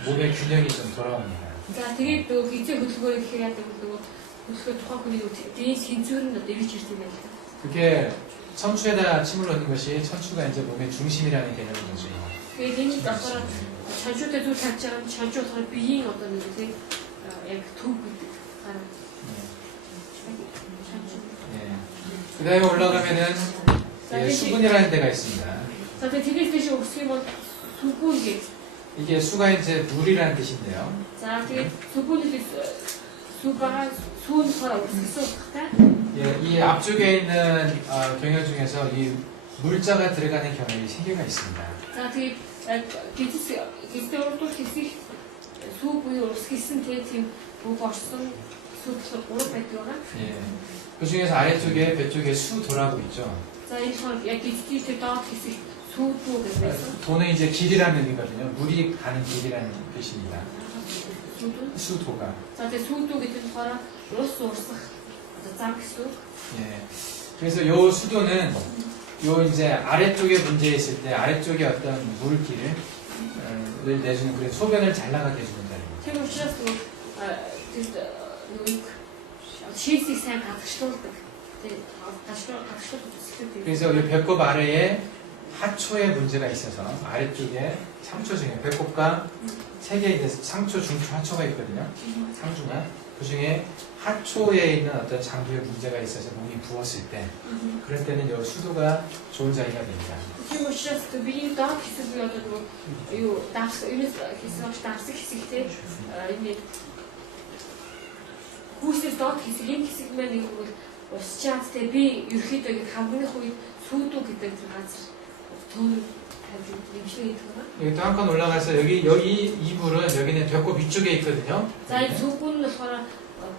몸의 균형이 좀 돌아옵니다. 자 тэгээд 또 기체 хөдөлгөөр ихээр яадаг вэ? хөдөлгөөр тухайн хүний дээд хинцүүр нь одоо ирж ирдэг юм байна. 그게 천추에다 침을 놓는 것이 천추가 이제 몸의 중심이라는 개념인 거죠. Тэгээд энэ болохоор чончуудаа зүр тавьж байгаа нь чончууд болохоор биеийн одоо нэг тийм яг төв гэдэг гараа. 그 다음에 올라가면은 수분이라는 데가 있습니다. 자, тэгээд тийш өгсөх юм бол сүгүүн гэж. 이게 수가 이제 물이라는 뜻인데요. За, тэгээд сүгүүнээс 수가 수온처럼 өгсөх. 이 앞쪽에 있는 경혈 중에서 이 물자가 들어가는 경혈이 3개가 있습니다. 자, тэгээд 기스테로도 хэсэг сүү буюу ус хийсэн тийм бүх орсон сүлбэл 3 байдаг. 그 중에서 아래쪽에 배 쪽에 수 도라고 있죠. 자, 이건 яг 기스테로 доод хэсэг сүүбүү гэж байсан. 도는 이제 길이라는 의미거든요. 물이 가는 길이라는 뜻입니다. 수도가. 자, тэгээд сүүдүү гэдэг нь болохоор ус урсах одоо зам гэсэн үг. 그래서 요 수도는 요 이제 아래쪽에 문제 있을 때 아래쪽에 어떤 물기를 내주는 그런 소변을 잘 나가게 해주는 자리입니다. Тэр учраас шийсийг сайн гадагшлуулдаг. Тэгээд гадагшлуулдаг. 그래서 이 배꼽 아래에 하초에 문제가 있어서 아래쪽에 상초 중에 배꼽과 3개 이제 상초, 중초, 하초가 있거든요. 상주가 그 중에 하초에 있는 어떤 장부에 문제가 있어서 몸이 부었을 때 그럴 때는 이 수도가 좋은 자리가 됩니다. Тийм учраас биеийн доод хэсэг буюу одоо юу даас юунаас хэсэгтэй энэ хүүсээс доод хэсгийн хэсэг маань нэг бол усчаадтай би ерөөхдөө ингэ хамгийн үед сүүдүү гэдэг газар төв 여기 또 한 칸 올라가서 여기 이 물은 여기는 배꼽 위쪽에 있거든요. 자, 이 수분은 болохоор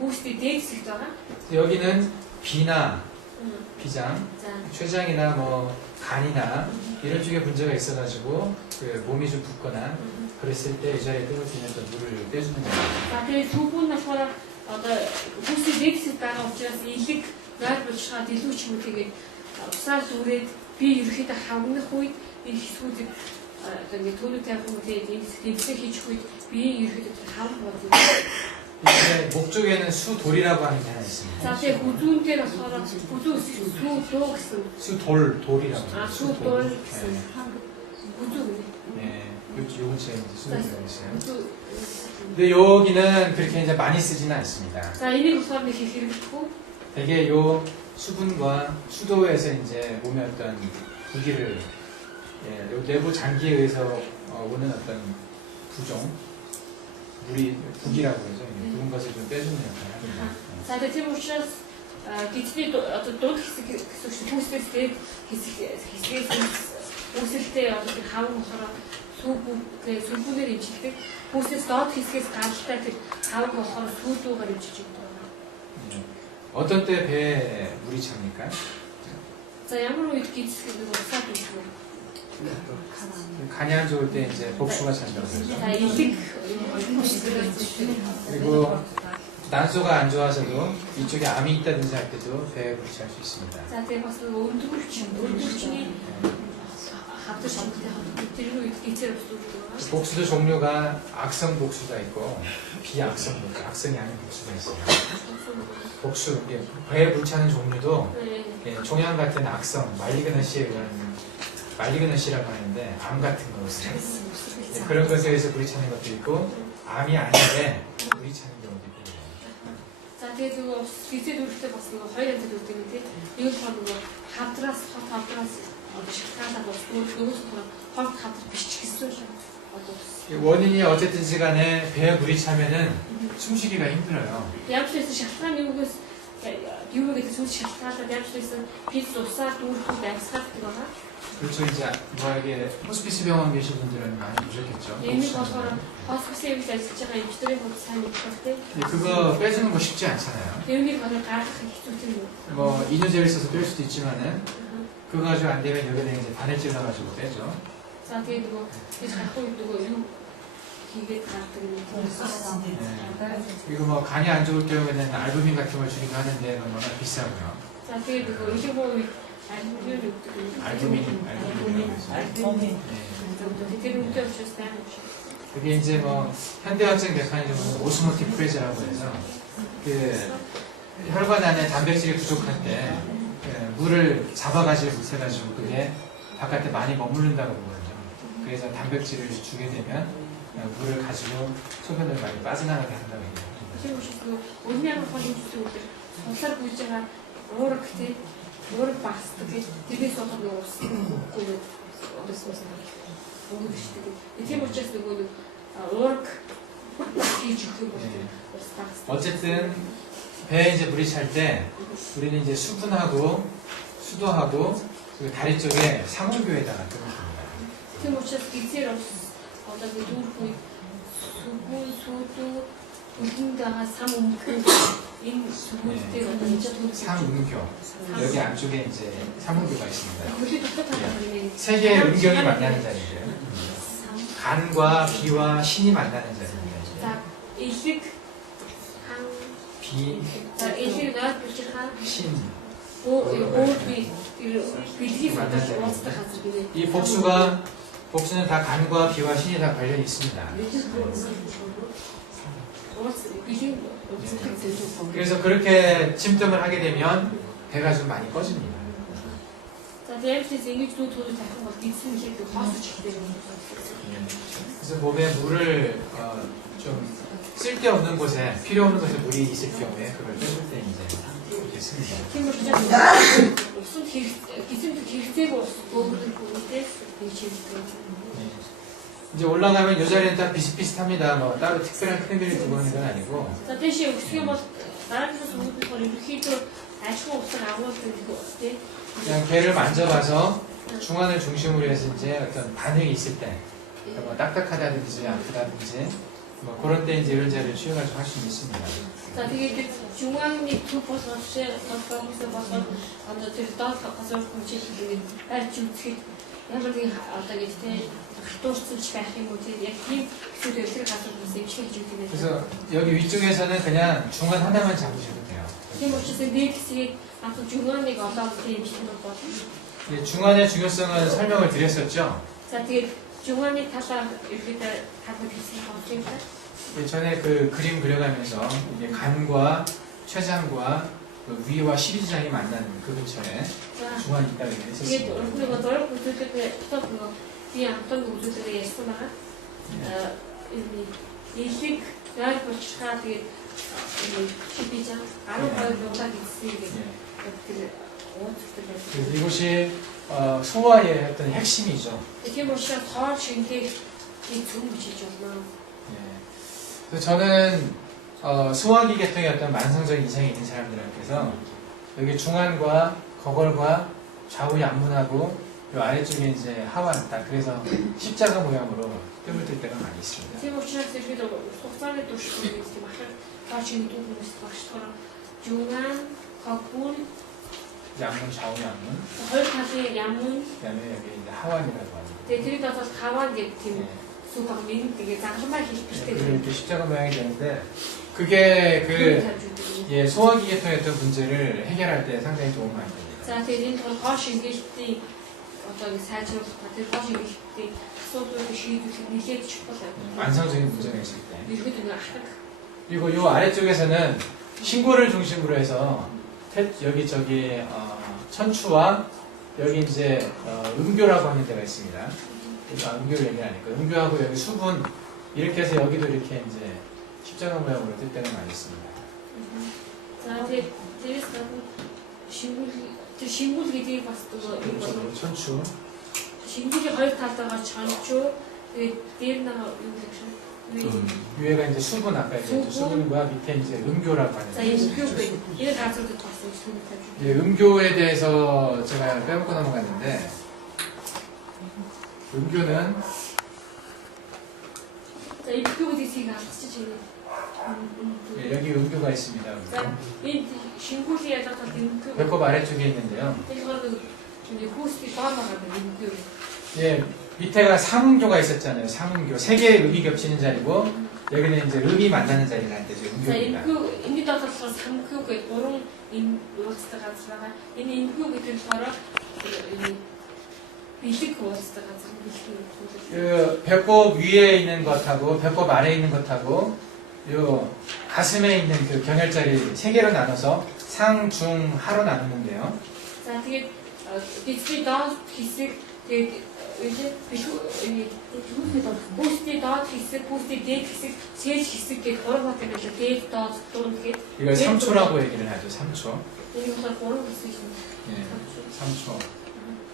хүүстэй дээд хэсэгт байгаа. 여기는 비나 비장, 자, 췌장이나 뭐 간이나 이런 쪽에 문제가 있어가지고 그 몸이 좀 붓거나 그랬을 때 이 자리에 떨어지면 또 물을 떼주는 거예요. за тэгээд сүүбүүн нь болохоор одоо хүүстэй дээд хэсэгт байгаа учраас илэг найруулчаад илүү ч юм уу тэгээд усаар зүрээд би ерөөхдөө хавнах үед энэ хэсгүүдийг одоо ингэ төлөв тавих үед энэ хэсэг хийчих үед би ерөөхдөө хавх болдог. 이제 목 쪽에는 수돌이라고 하는 게 하나 있습니다. За тэгээ хүзүүн дээр болохоор хүзүү сүү дуу гэсэн. 수돌이라고 А 해요. сүү дуу гэсэн. хүзүү гэнэ. 네, 그렇죠. 요건 제가 이제 수돌이라고 했어요. хүзүү. 근데 여기는 그렇게 이제 많이 쓰지는 않습니다. За энийг болохоор нэг хийх хэрэггүй. 되게 요 수분과 수도에서 이제 몸의 어떤 부기를 요 내부 장기에 의해서 오는 어떤 부종, 물이 부기라고 그러죠. 그런 것을 좀 빼주는 역할을 합니다. За тэгээ тийм учраас гидний одоо дунд хэсэг гэсэн чинь хүүснээс дээд хэсгээс үүсэлтэй одоо тэр хавар болохоор сүүбүүгээр имжигдэг. Хүүснээс доод хэсгээс ганцтай тэр хавар болохоор сүүдүүгээр имжиж байгаа. 어떤 때 배에 물이 찹니까? За ямар үед гидсэх нэг усаад үүсгэн. 간이 안 좋을 때 이제 복수가 찬다고 그러죠. За илэг 그리고 난소가 안 좋아서도 이쪽에 암이 있다든지 할 때도 배에 물이 찰 수 있습니다. за тэгээ бас өндөрчний хавтар шамтай тэр үед гидсээр үүсдэг. 복수도 종류가 악성 복수가 있고 비악성 복수, 악성이 아닌 복수가 있어요. 복수, 배에 물 차는 종류도 종양 같은 악성, 말리그너시에 의한 말리그너시라고 하는데 암 같은 것을 그런 것에 의해서 물이 차는 것도 있고 암이 아닌데 물이 차는 경우도 있고. За тэгээд нөгөө гизээ дүүрэгтэй бас нөгөө хоёр янз дүүрдэг юм тий. Нэг нь нөгөө хавдраас одоо шалтгаалаад бас нөгөөс нь ховд хавдар биш ч гэсэн одоо 원인이 어쨌든지 간에 배에 물이 차면은 숨쉬기가 힘들어요. ямар ч байсан шалтгаан юугээс юу гэдэг зүйл шалтгаалаад ямар ч байсан пиц усаа дүүрэх амьсгалдаг байгаа. 그렇죠. 이제 뭐에게 호스피스 병원 계신 분들은 많이 보셨겠죠. Энийг болохоор хосписээр ажиллаж байгаа эмчдэрийн хувьд сайн мэддэг тий. 그거 빼주는 거 쉽지 않잖아요. Тэрнийг одоо гаргах хэцүүтэй юм. 뭐 이뇨제를 써서 뺄 수도 있지만은 그거 가지고 안 되면 여기다 이제 바늘 찔러가지고 빼죠. За тэгээд нөгөө гэж гарах үед нөгөө юу хийгээд гардаг юм. 그리고 뭐 간이 안 좋을 경우에는 알부민 같은 걸 주기도 하는데 그건 워낙 비싸고요. За тэгээд нөгөө 일본 үед 알부민 өгдөг юм. 알부민이라고 해서. Тэр үнэтэй учраас сайн юм шиг. 그게 이제 뭐 현대학적 메커니즘은 오스모틱 프레저라고 해서 그 혈관 안에 단백질이 부족할 때 물을 잡아가지 못해가지고 그게 바깥에 많이 머무른다고 보거든요. 그래서 단백질을 주게 되면 물을 가지고 소변을 많이 빠져나가게 한다고 얘기합니다. Тэр учраас нөгөө өнөөгийн холын зүйл дээр сулаар гүйж байгаа уурах тий уурах багсдаг тэрнээс болоод нөгөө ус үгүй одосоос өнгөж штеп. Тийм учраас нөгөө уурах хийж өгөх юм бол ус багсдаг. 어쨌든 배에 이제 물이 찰 때 우리는 이제 수분하고 수도하고 그리고 다리 쪽에 상온교에다가 끓입니다. Тийм учраас гизээр одоо дүүрэх үед сүгүү сүдүү үлдэнтэйгээ сам өмгөх энэ сүгүүдтэй одоо энэ төр 상음교 여기 안쪽에 이제 상음교가 있습니다. хөлөд дотор таах 세 개의 음경이 만나는 자리예요. 간과 비와 신이 만나는 자리입니다. За элэг хан 비, за элэг наад бүжиха 신. өөрби бидний уулздаг газар гинэ. 이 복수는 다 간과 비와 신이 다 관련이 있습니다. 그래서 그렇게 침통을 하게 되면 배가 좀 많이 꺼집니다. За тэгээд ингэж дүү төрөж тавих бол гидсэн хэлээд хоосч хэлдэг юм. 그래서 몸에 물을 좀 쓸데없는 곳에 필요 없는 곳에 물이 있을 경우에 그걸 빼줄 때 이제 이렇게 씁니다. Тийм учраас усанд гидсэнд хэрэгцээгүй ус өөрөөр хэлбэл нэг чиглэлтэй. 이제 올라가면 이 자리는 다 비슷비슷합니다. 뭐 따로 특별한 크림을 두고 하는 건 아니고. За тийшээ өсгөх юм бол дараагийн сүмүүд болохоор ерөнхийдөө ажгүй усаар агуулдаг тий. 그냥 배를 만져봐서 중안을 중심으로 해서 이제 어떤 반응이 있을 때, 뭐 딱딱하다든지 아프다든지 뭐 그런 때 이제 이런 자리를 취해가지고 할 수는 있습니다. За тэгээд 중앙이 төв болгож фокусээ болгоод одоо тэр доод газар хүчилгээд байрч үзэхэд ямар нэг одоо гэж тий хатуурцж байх юм уу тий яг тийм зүйл тэр газар хүсээ имчилж өгдөг юм. 그래서 여기 위쪽에서는 그냥 중안 하나만 잡으셔도 돼요. Тийм учраас нэг хэсгийг 아까 중앙에 올라올 때 임시는 거거든요. 중안의 중요성은 설명을 드렸었죠. 자, 되게 중앙에 타다 이렇게 타고 계신 거 같은데. 전에 그 그림 그려가면서 이게 간과 췌장과 그 위와 십이지장이 만나는 그 근처에 За 중환이 있다고 тэгээд 얘기했었습니다. нөгөө зураг үзүүлэлтэд тоо нөгөө би амтан үзүүлэлтэд ярьсан байгаа. Энэ илэг яг болчихгаа тэгээд энэ шипижа 12 дугаар гэсэн 예. гэдэг ууцтай байсан. 그래서 이곳이 소화의 어떤 핵심이죠. Тийм учраас хоол шингээх 이 зөв бичиж байна. 예. 그래서 저는 소화기 계통의 어떤 만성적인 이상이 있는 사람들한테서 여기 중안과 거걸과 좌우 양문하고 이 아래쪽에 이제 하완다. 그래서 십자가 모양으로 뜸을 뜰 때가 많이 있습니다. Тийм учраас бид хугацааны турш гэдэг тийм ахад хоол шингэдэг хүмүүс багшдаар 중안, 거굴, 양문, 좌우 양문, хоёр талын ямун 그다음에 여기 이제 하완이라고 합니다. тэгээд тэрийг бас таван гэдэг тийм 예. сүг баг нэг тэгээ загламаар хэлбэртэй 그리고 이렇게 십자가 모양이 되는데 그게 그 тавьж өгдөг. 예, 소화기 계통의 어떤 문제를 해결할 때 상당히 도움이 많이 됩니다. За тэгээд энэ бол хоол шингэлтийн одоо нэг сайжруулах тэр хоол шингэлтийн асуудлыг шийдвэрлэх нэлээд чухал юм. 만성적인 문제가 있을 때. Ерөөд нэг ахдаг. 그리고 이 아래쪽에서는 신고를 중심으로 해서 여기 천추와 여기 이제 음교라고 하는 데가 있습니다. 음교를 얘기하니까 음교하고 여기 수분 이렇게 해서 여기도 이렇게 이제 십자가 모양으로 뜰 때가 많이 있습니다. За тэгээд дээрээс гадна шингүүл гэдгийг бас юу болов 천추. шингүүлийн хоёр талд байгаа чончуу тэгээд дээр нэг юу гэх юм. 위에가 이제 수분 아까 얘기했죠. 수분과 밑에 이제 음교라고 하는. За энэ юу вэ? Энэ газруудад бас зөв тавьж. 예, 음교에 대해서 제가 빼먹고 넘어갔는데 음교는 За энэ гэдгийг алдчих чинь. 예, 여기 음교가 있습니다. За энэ шингүүлийн ялгаатай энэ 배꼽 아래쪽에 있는데요. тэр нэг хүүсний доор байгаа юм юу. 예, 밑에가 상음교가 있었잖아요. 상음교. 세 개의 음이 겹치는 자리고 여기는 이제 음이 만나는 자리를 할 때죠. За 음교입니다. энэ доор болохоор самхүү гэх гурван энэ уулзтай газар байгаа. Энэ энхүү гэдэг нь болохоор энэ бэлэг уулзтай газар бэлэг. 그 배꼽 위에 있는 것하고 배꼽 아래에 있는 것하고 요 가슴에 있는 그 경혈자리 세 개로 나눠서 상, 중, 하로 나누는데요. За тэгээд бидний доод хэсэг тэгээд хүүсний доод хэсэг, хүүсний дээд хэсэг, сээж хэсэг гэх гурван хот юм байна. Дээд доод дунд гээд 이걸 3초라고 얘기를 하죠. 3초. энэ болохоор гурван хэсэг юм. 예, 3초.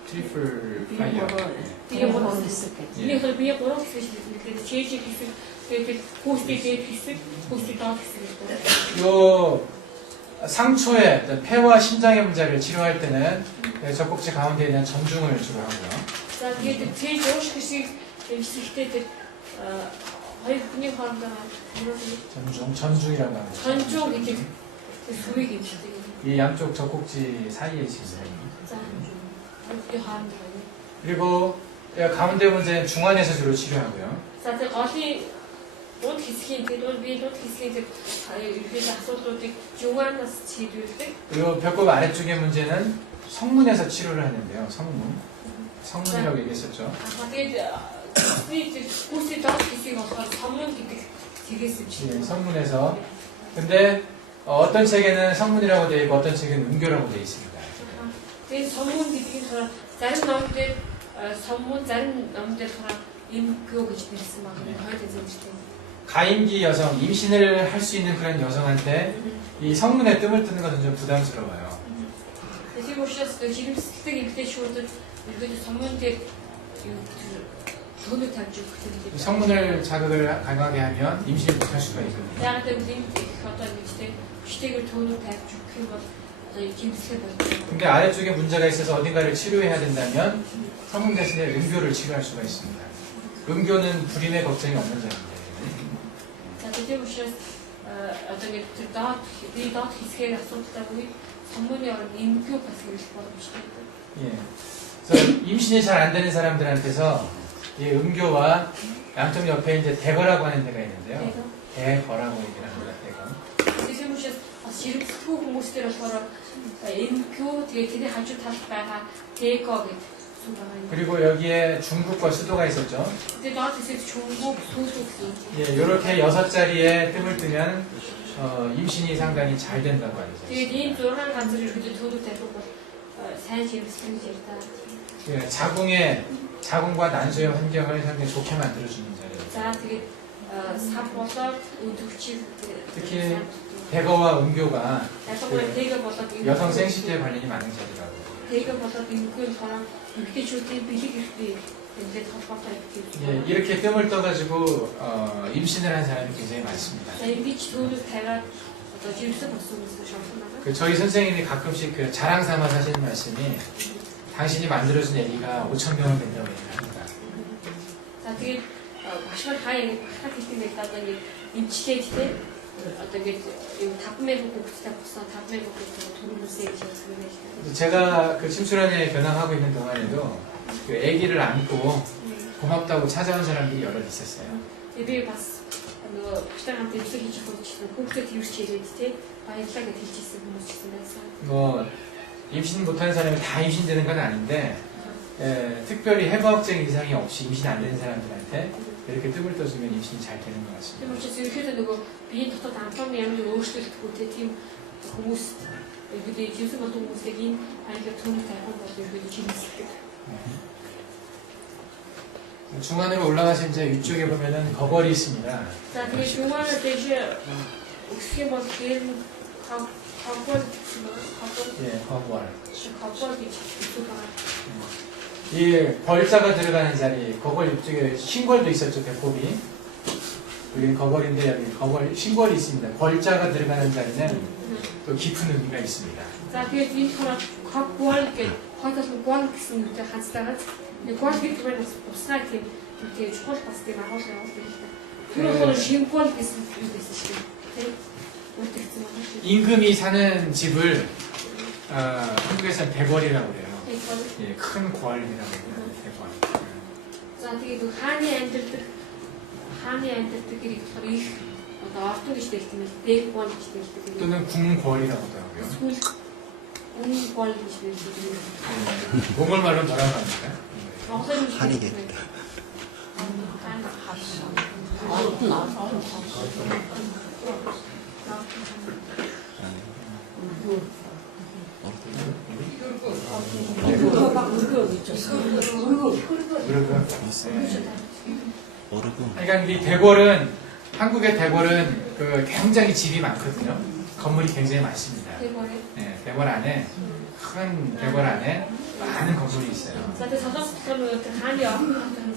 트리플 Би 파이어. бороо. Би Би бороо бороо хэсэг. хэсэг. Энэ болохоор би гурван хэсэг шиг хэлээд сээж хэсэг, тэгээд хүүсний дээд хэсэг, хүүсний доод хэсэг гэдэг. 요 상초의 어떤 폐와 심장의 문제를 치료할 때는 젖꼭지 가운데 있는 전중을 주로 하고요. За тэгээд цээж ууш хэсгийг эмсэхдээ тэр хоёр хүний хоорондоо 전중이라고 합니다. 전중 гэдэг тэр сүвийг эмсдэг. 이 양쪽 젖꼭지 사이에 있습니다. За хоёрын хоорондоо. 그리고 가운데 문제는 중안에서 주로 치료하고요. За тэр голын дунд хэсгийн тэр би дунд хэсгийн тэр ерөнхийдөө асуудлуудыг 중안аас 치료했дэг. 그리고 배꼽 아래쪽의 문제는 성문에서 치료를 하는데요. 성문이라고 얘기했었죠. Тэгээд би тэр хүүсний доод хэсгийг болохоор 성문 гэдэг тэгээс 예, юм. 성문에서. 근데 어떤 책에는 성문이라고 되어 있고 어떤 책은 음교라고 되어 있습니다. Тэгээд 성문 гэдэг нь болохоор зарим ном дээр 성문, зарим ном дээр болохоор 임교 гэж нэрсэн байна. хоёр эзэмшдэг. 가임기 여성, 임신을 할 수 있는 그런 여성한테 이 성문에 뜸을 뜨는 것은 좀 부담스러워요. Тийм учраас жирэмсэлдэг эмэгтэйчүүдэд ерөөдөө 성문 дээр 돈을 тавьж өгөх хэрэгтэй. 성문을 자극을 강하게 하면 임신을 못할 수가 있거든요. Яг л энэ одоо нэгтэй хүчтэйгээр 돈을 тавьж өгөх юм бол одоо жирэмслэх байна. 근데 아래쪽에 문제가 있어서 어딘가를 치료해야 된다면 성문 대신에 음교를 치료할 수가 있습니다. 음교는 불임의 걱정이 없는 자입니다. За тийм учраас одоо нэг тэр доод хэсгээр асуудалтай үед 성문이 орон 임교 бас хэрэглэх боломжтой. 예. 그래서 임신이 잘 안 되는 사람들한테서 이 음교와 양쪽 옆에 이제 대거라고 하는 데가 있는데요. 대거라고 얘기를 합니다. 대거. Тийм учраас бас жирэмсэлгүй хүмүүсээр болохоор им교 тэгээ тэрний хажуу талд байгаа тэко гэдэг гэсэн байгаа юм. 그리고 여기에 중국과 수도가 있었죠. Тэгээ доод хэсэгт Чонгуг, Сүүл гэсэн. 예, 이렇게 6자리에 뜸을 뜨면 임신이 상당히 잘 된다고 알려져 있어요. Тэгээд ийм 6 газар ирэхэд төлөв тавих бол сайн хэрэгсэл гэж ярьдаг. 예, 자궁과 난소의 환경을 상당히 좋게 만들어주는 자리예요. За тэгээд сав болоод өдөгчийг 특히 대거와 음교가 ялангуяа тэгээ болоод 여성 생식기에 관련이 많은 자리라고. тэгээ болоод эмгэгэн болохоор эмгэгчүүдийн бэлэг эрхтэй ингээд холбоотой байдаг. 예, 이렇게 뜸을 떠가지고 임신을 한 사람이 굉장히 많습니다. За ингэж төлөв тавиад одоо жирэмсэн болсон хүмүүс шавсан байгаа. 그 저희 선생님이 가끔씩 그 자랑 삼아서 하시는 말씀이 당신이 만들어준 아기가 5,000명은 된다고 얘기합니다. За тэгээд багш нар хаяа ингэ бахад хэлсэн байх одоо ингэ эмчлээд те одоо ингэ 5,000 хүүхэдтэй болсон 5,000 хүүхэдтэй төрүүлсэн гэж хэлсэн юм байна. 제가 그 침수련에 변항하고 있는 동안에도 그 아기를 안고 고맙다고 찾아온 사람들이 여럿 있었어요. Тэгээд би бас нөгөө багштай хамт эмчлэг хийж хөөчихсөн хүүхдэд тэрч хэлээд те баярлалаа гэж хэлчихсэн хүмүүс ч гэсэн байсан. 뭐 임신 못하는 사람이 다 임신되는 건 아닌데 특별히 해부학적 이상이 없이 임신 안 되는 사람들한테 이렇게 뜸을 떠주면 임신이 잘 되는 것 같습니다. Тийм учраас ерөөхдөө нөгөө биеийн дотоод амтны ямар нэг өөрчлөлтгүй те тийм хүмүүс ерөөдөө жинсэн болон хүмүүсийг энэ аягаар төлөв тавих бол ерөөдөө жинсэлдэг. 중안으로 올라가신 이제 위쪽에 보면은 거벌이 있습니다. За тэгээд 중앙을 대신 өгөх юм бол дээр нь хавбол гэсэн байна. 예, 거벌. хавбол гэж хэлдэг байгаа. 이 벌자가 들어가는 자리, 거벌 이쪽에 신궐도 있었죠, 배꼽이. 여기는 거벌인데 여기 거벌 신궐이 있습니다. 벌자가 들어가는 자리는 또 깊은 의미가 있습니다. За тэгээд энэ болохоор хавбол гэж хойдол нь гол гэсэн үгтэй ханцлаад нэг гол гэдэг нь усгаа тийм чухал бас тийм агуулга явуулдаг л та. Тэр болохоор шингол гэсэн үг байсан шүү дээ. үлдэгцэн байна шүү дээ. 임금이 사는 집을 한국에서는 대궐이라고 그래요. 대궐. 예, 큰 궐이라고 해요. 대궐. За тэгээд хааны амьдардаг хэрэг болохоор их одоо ортон гэж хэлдэг юм л дээгбол гэж хэлдэг. 또는 궁궐이라고도 하고요. Сүүл гол гэж хэлдэг. 몽골 말로 뭐라고 합니까? Монголын 한이겠다. 모르고. 그러니까 이 대궐은 한국의 대궐은 그 굉장히 집이 많거든요. 건물이 굉장히 많습니다. 대궐에. 네, 대궐 안에 큰 대궐 안에 많은 건물이 있어요. За тэгээд солонгос болохоор тэр хааны орон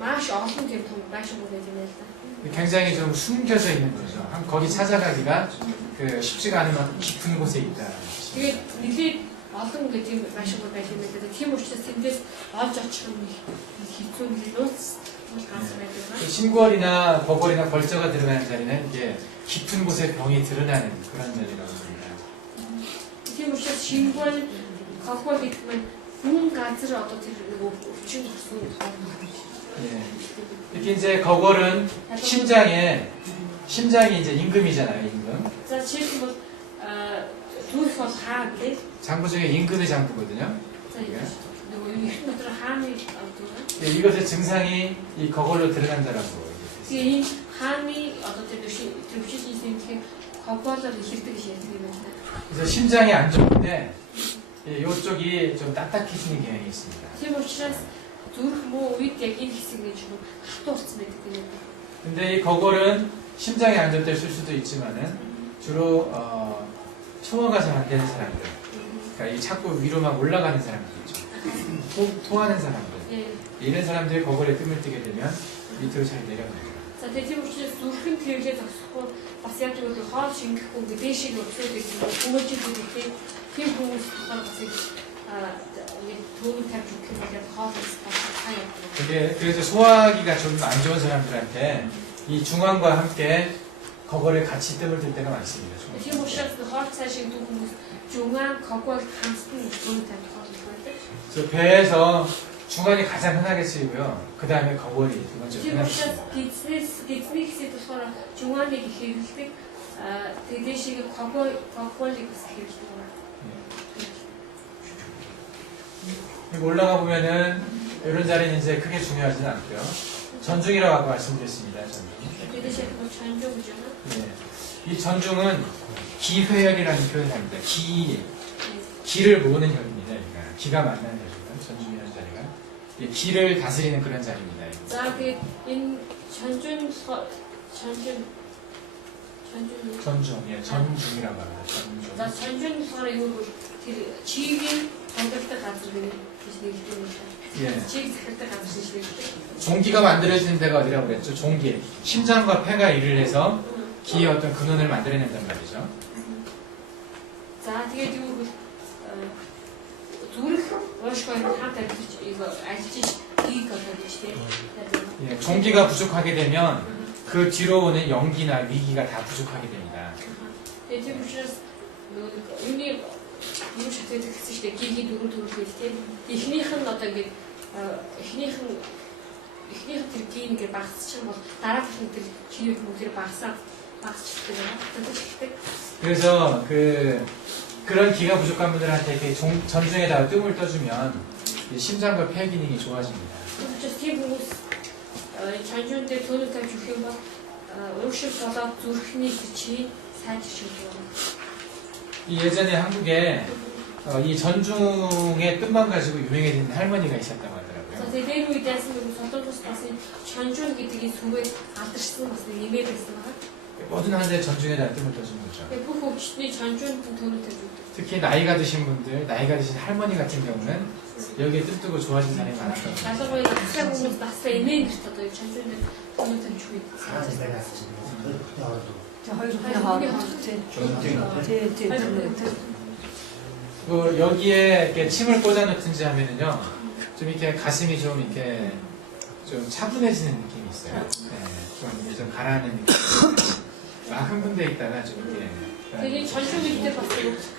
маш олон тийм том байшин байдаг юм л да. 굉장히 좀 숨겨져 있는 거죠. 거기 찾아가기가 그 쉽지가 않은 만큼 깊은 곳에 있다. Тэгээд нэлээд олон гэдэг тийм байшин байдаг юм л да. Тийм учраас тэндээс олж очих юм хэцүү нууц ганц байдаг. 신궐이나 거궐이나 벌자가 들어가는 자리는 이게 깊은 곳에 병이 드러나는 그런 자리라고 합니다. Тийм учраас шингэл хавхол гэдэг нь хүн газар одоо тэр нэг өвчин болсон 예. 이렇게 이제 거궐은 심장이 이제 임금이잖아요, 임금. За жишээлбэл бол түүх бол хаан тий. 장부 중에 임금의 장부거든요. За нөгөө их дотор хааны одоо 예, 이것의 증상이 이 거궐로 들어간다라고. тэгээ энэ хааны одоо тэр төвчлийн сэнтхийн хавболоор ихэрдэг гэж ярьдаг юм байна. 그래서 심장이 안 좋은데 이쪽이 좀 딱딱해지는 경향이 있습니다. Тийм учраас зүрх муу үед яг энэ хэсэг гэж хатуурсан байдаг юм байна. 근데 이 거궐은 심장이 안 좋을 때 쓸 수도 있지만은 주로 소화가 잘 안 되는 사람들, 그러니까 이 자꾸 위로 막 올라가는 사람들 있죠. 토하는 사람들. 예. 이런 사람들이 거궐에 뜸을 뜨게 되면 밑으로 잘 내려갑니다. За тэгээ тийм учраас зүрхэн тэрlээ зогсохгүй бас яг нэг хоол шингэхгүй гэдэг шиг өчөөд хүмүүжүүлдэг тийм хүмүүс болохоор бас яг түүний тавьж өгөх юм бол яг хоолоос бас хаяа. 그래서 소화기가 좀 안 좋은 사람들한테 이 중앙과 함께 거궐에 같이 뜸을 들 때가 많습니다. Тийм учраас хоол цай шингдэг хүмүүс 중앙 거골 хамтын түүний тавьж хоолох байдаг. 그래서 배에서 중간이 가장 흔하게 쓰이고요. 그 다음에 거골이 두 번째 Тийм 흔하게 учраас 쓰입니다. гидсний хэсэг болохоор 중앙ыг хэрэглэдэг тэгээд дэшиг 거골ыг бас хэрэглэдэг байна. 그리고 올라가 보면은 이런 자리는 이제 크게 중요하지는 않고요. 전중이라고 아까 말씀드렸습니다. 전중. 대신 뭐 전종이잖아. 이 전중은 기회열이라는 표현을 합니다. 기를 모으는 혈입니다. 그러니까 기가 만나는 혈이죠. 전중이라는 자리가. 기를 다스리는 그런 자리입니다. 자, 그 전중 전중이라고 합니다. 전중. 자, 전중서를 이거 지휘 전달 때 가지고 예. 지휘 때 가지고 종기가 만들어지는 데가 어디라고 그랬죠? 종기. 심장과 폐가 일을 해서 기의 어떤 근원을 만들어낸단 말이죠. 자, тэгээд юу зүрх уушгүй хаант амьдч 이거 ажиллаж хийх гэж тийм. 예, 종기가 부족하게 되면 그 뒤로 오는 연기나 위기가 다 부족하게 됩니다. Тэгээд тийм учраас юуны юу шатдаг гэсэн чинь гигийн дөрөв төрөлтэй тийм. Эхнийх нь одоо ингээд эхнийх тэр гин ингээд багасчих юм бол дараагийнх нь тэр чиний бүгд багасчихдаг байна. 그래서 그런 기가 부족한 분들한테 이렇게 전중에다가 뜸을 떠주면 심장과 폐 기능이 좋아집니다. 그래서 тийм хүмүүс 전중 дээр төлөв тавьж өгөх юм бол уушиг болоод зүрхний хүчийг сайжруулж болно. 예전에 한국에 이 전중의 뜸만 가지고 유명해진 할머니가 있었다고 하더라고요. Тэгээд энэ үед яасан гэвэл солонгос бас 전중 гэдгийг сүмээр алдарсан бас нэмээд байсан байна. 모든 한데 전중에다 뜸을 떠준 거죠. бүх өвчтний 전중 төлөв тавьж өгдөг. 특히 나이가 드신 분들, 나이가 드신 할머니 같은 경우는 여기에 뜸 뜨고 좋아진 사람이 많았거든요. ялангуяа настай хүмүүс настай эмээн гэрт одоо 전중 дээр төлөв тавьж өгдөг. 저 хоёрын хооронд 여기에 이렇게 침을 꽂아놓든지 하면은요, 좀 이렇게 가슴이 좀 이렇게 좀 차분해지는 느낌이 있어요. 네, 좀 가라앉는 느낌. 막 흥분돼 있다가 좀 이렇게. Тэгээд 전중 гэдэг бас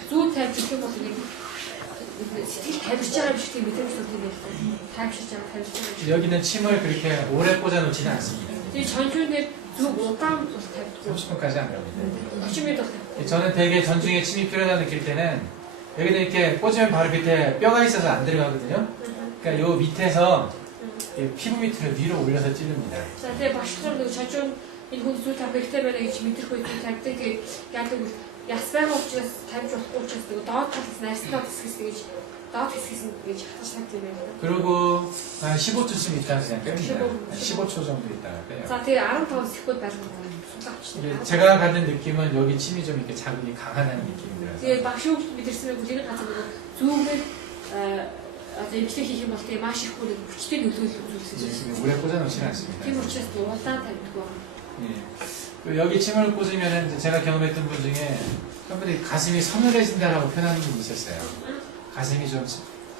зүү тавьж өгөх юм бол сэтгэл тавьж байгаа юм шиг тийм мэдрэмж төрдөг юм байна. тавьж байгаа. 여기는 침을 그렇게 오래 꽂아놓지는 않습니다. Тэгээд 전중에 зүг удаан тус тавьдаг. 30분까지 안 갑니다. 30분 тавьдаг. 저는 되게 전중에 침이 필요하다 느낄 때는 여기는 이렇게 꽂으면 바로 밑에 뼈가 있어서 안 들어가거든요. 그러니까 요 밑에서 피부 밑으로 위로 올려서 찌릅니다. За тэгээ багшлах нэг чажуун энэ хүн зүйл тавьдаг байна гэж мэдэрх үед тавьдаг яадаг яс байгаа учраас тавьж болохгүй учраас нэг доод талаас нарснаа хэсгээс гэж доод хэсгээс гэж хатаж тавьдаг юм байна. 그리고 한 15초쯤 있다가 그냥 뺍니다. 15초 정도 있다가 빼요. За тэгээ 15 секунд байлгах судалж. 제가 갖는 느낌은 여기 침이 좀 이렇게 자극이 강하다는 느낌이 들어요. Тэгээ багш хүүхд мэдэрсэн нэг энэ газар нэг зүүгээр одоо имплэг хийх юм бол тэгээ маш их бүр хүчтэй нөлөөлөл үзүүлсэн. 오래 꽂아놓지는 않습니다. Тийм учраас удаан тавьдаг байна. 예. 여기 침을 꽂으면 제가 경험했던 분 중에 한 분이 가슴이 서늘해진다라고 표현하는 분이 있었어요. 가슴이 좀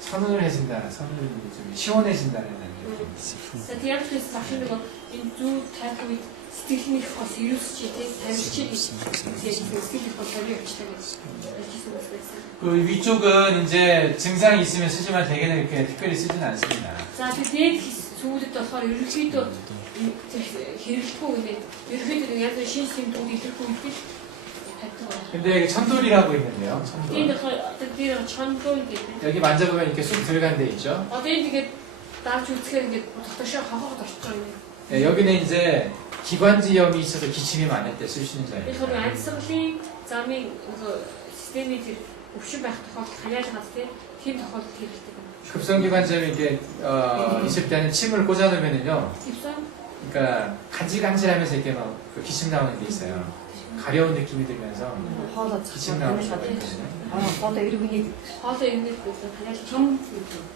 서늘해진다, 좀 시원해진다는 느낌이 있어요. За тийм учраас багш нэг энэ зүү тавих үед сэтгэлнийх бас ирүүлсэж тавьчих тэгээд сэтгэлнийх бас тавьж явчихдаг гэж хэлсэн байсан. 그 위쪽은 이제 증상이 있으면 쓰지만 대개는 이렇게 특별히 쓰지는 않습니다. За тэгээд сүүлд болохоор ерөнхийдөө хэрэглэхгүй гэдэг ерөнхийдөө янз бүрийн шинж тэмдгүүд илэрхгүй үед тавьдаг байна. 근데 천돌이라고 있는데요. Тийм 천돌. болохоор одоо дээр чондол гэдэг. 여기 만져보면 이렇게 쑥 들어간 데 있죠. Одоо энэ тэгээд дарж үзэхээр ингээд дотоошоо хохоод орчих юм. 네, 여기는 이제 기관지염이 있어서 기침이 많을 때 쓸 수 있는 Тэгэхээр 자리입니다. альсгалын замын системийн тэр өвчин байх тохиолдолд хаяалгаас тийм тохиолдолд хэрэглэдэг. 급성기관지염이 이렇게 있을 때는 침을 꽂아놓으면은요. Тэгсэн 그러니까 간질간질하면서 이렇게 막 기침 나오는 게 있어요. 가려운 느낌이 들면서 хоолой 기침 나오는 경우가 있거든요. хоолой эргүнийг хоолой ирнэ гэсэн хаяалж чом гэдэг.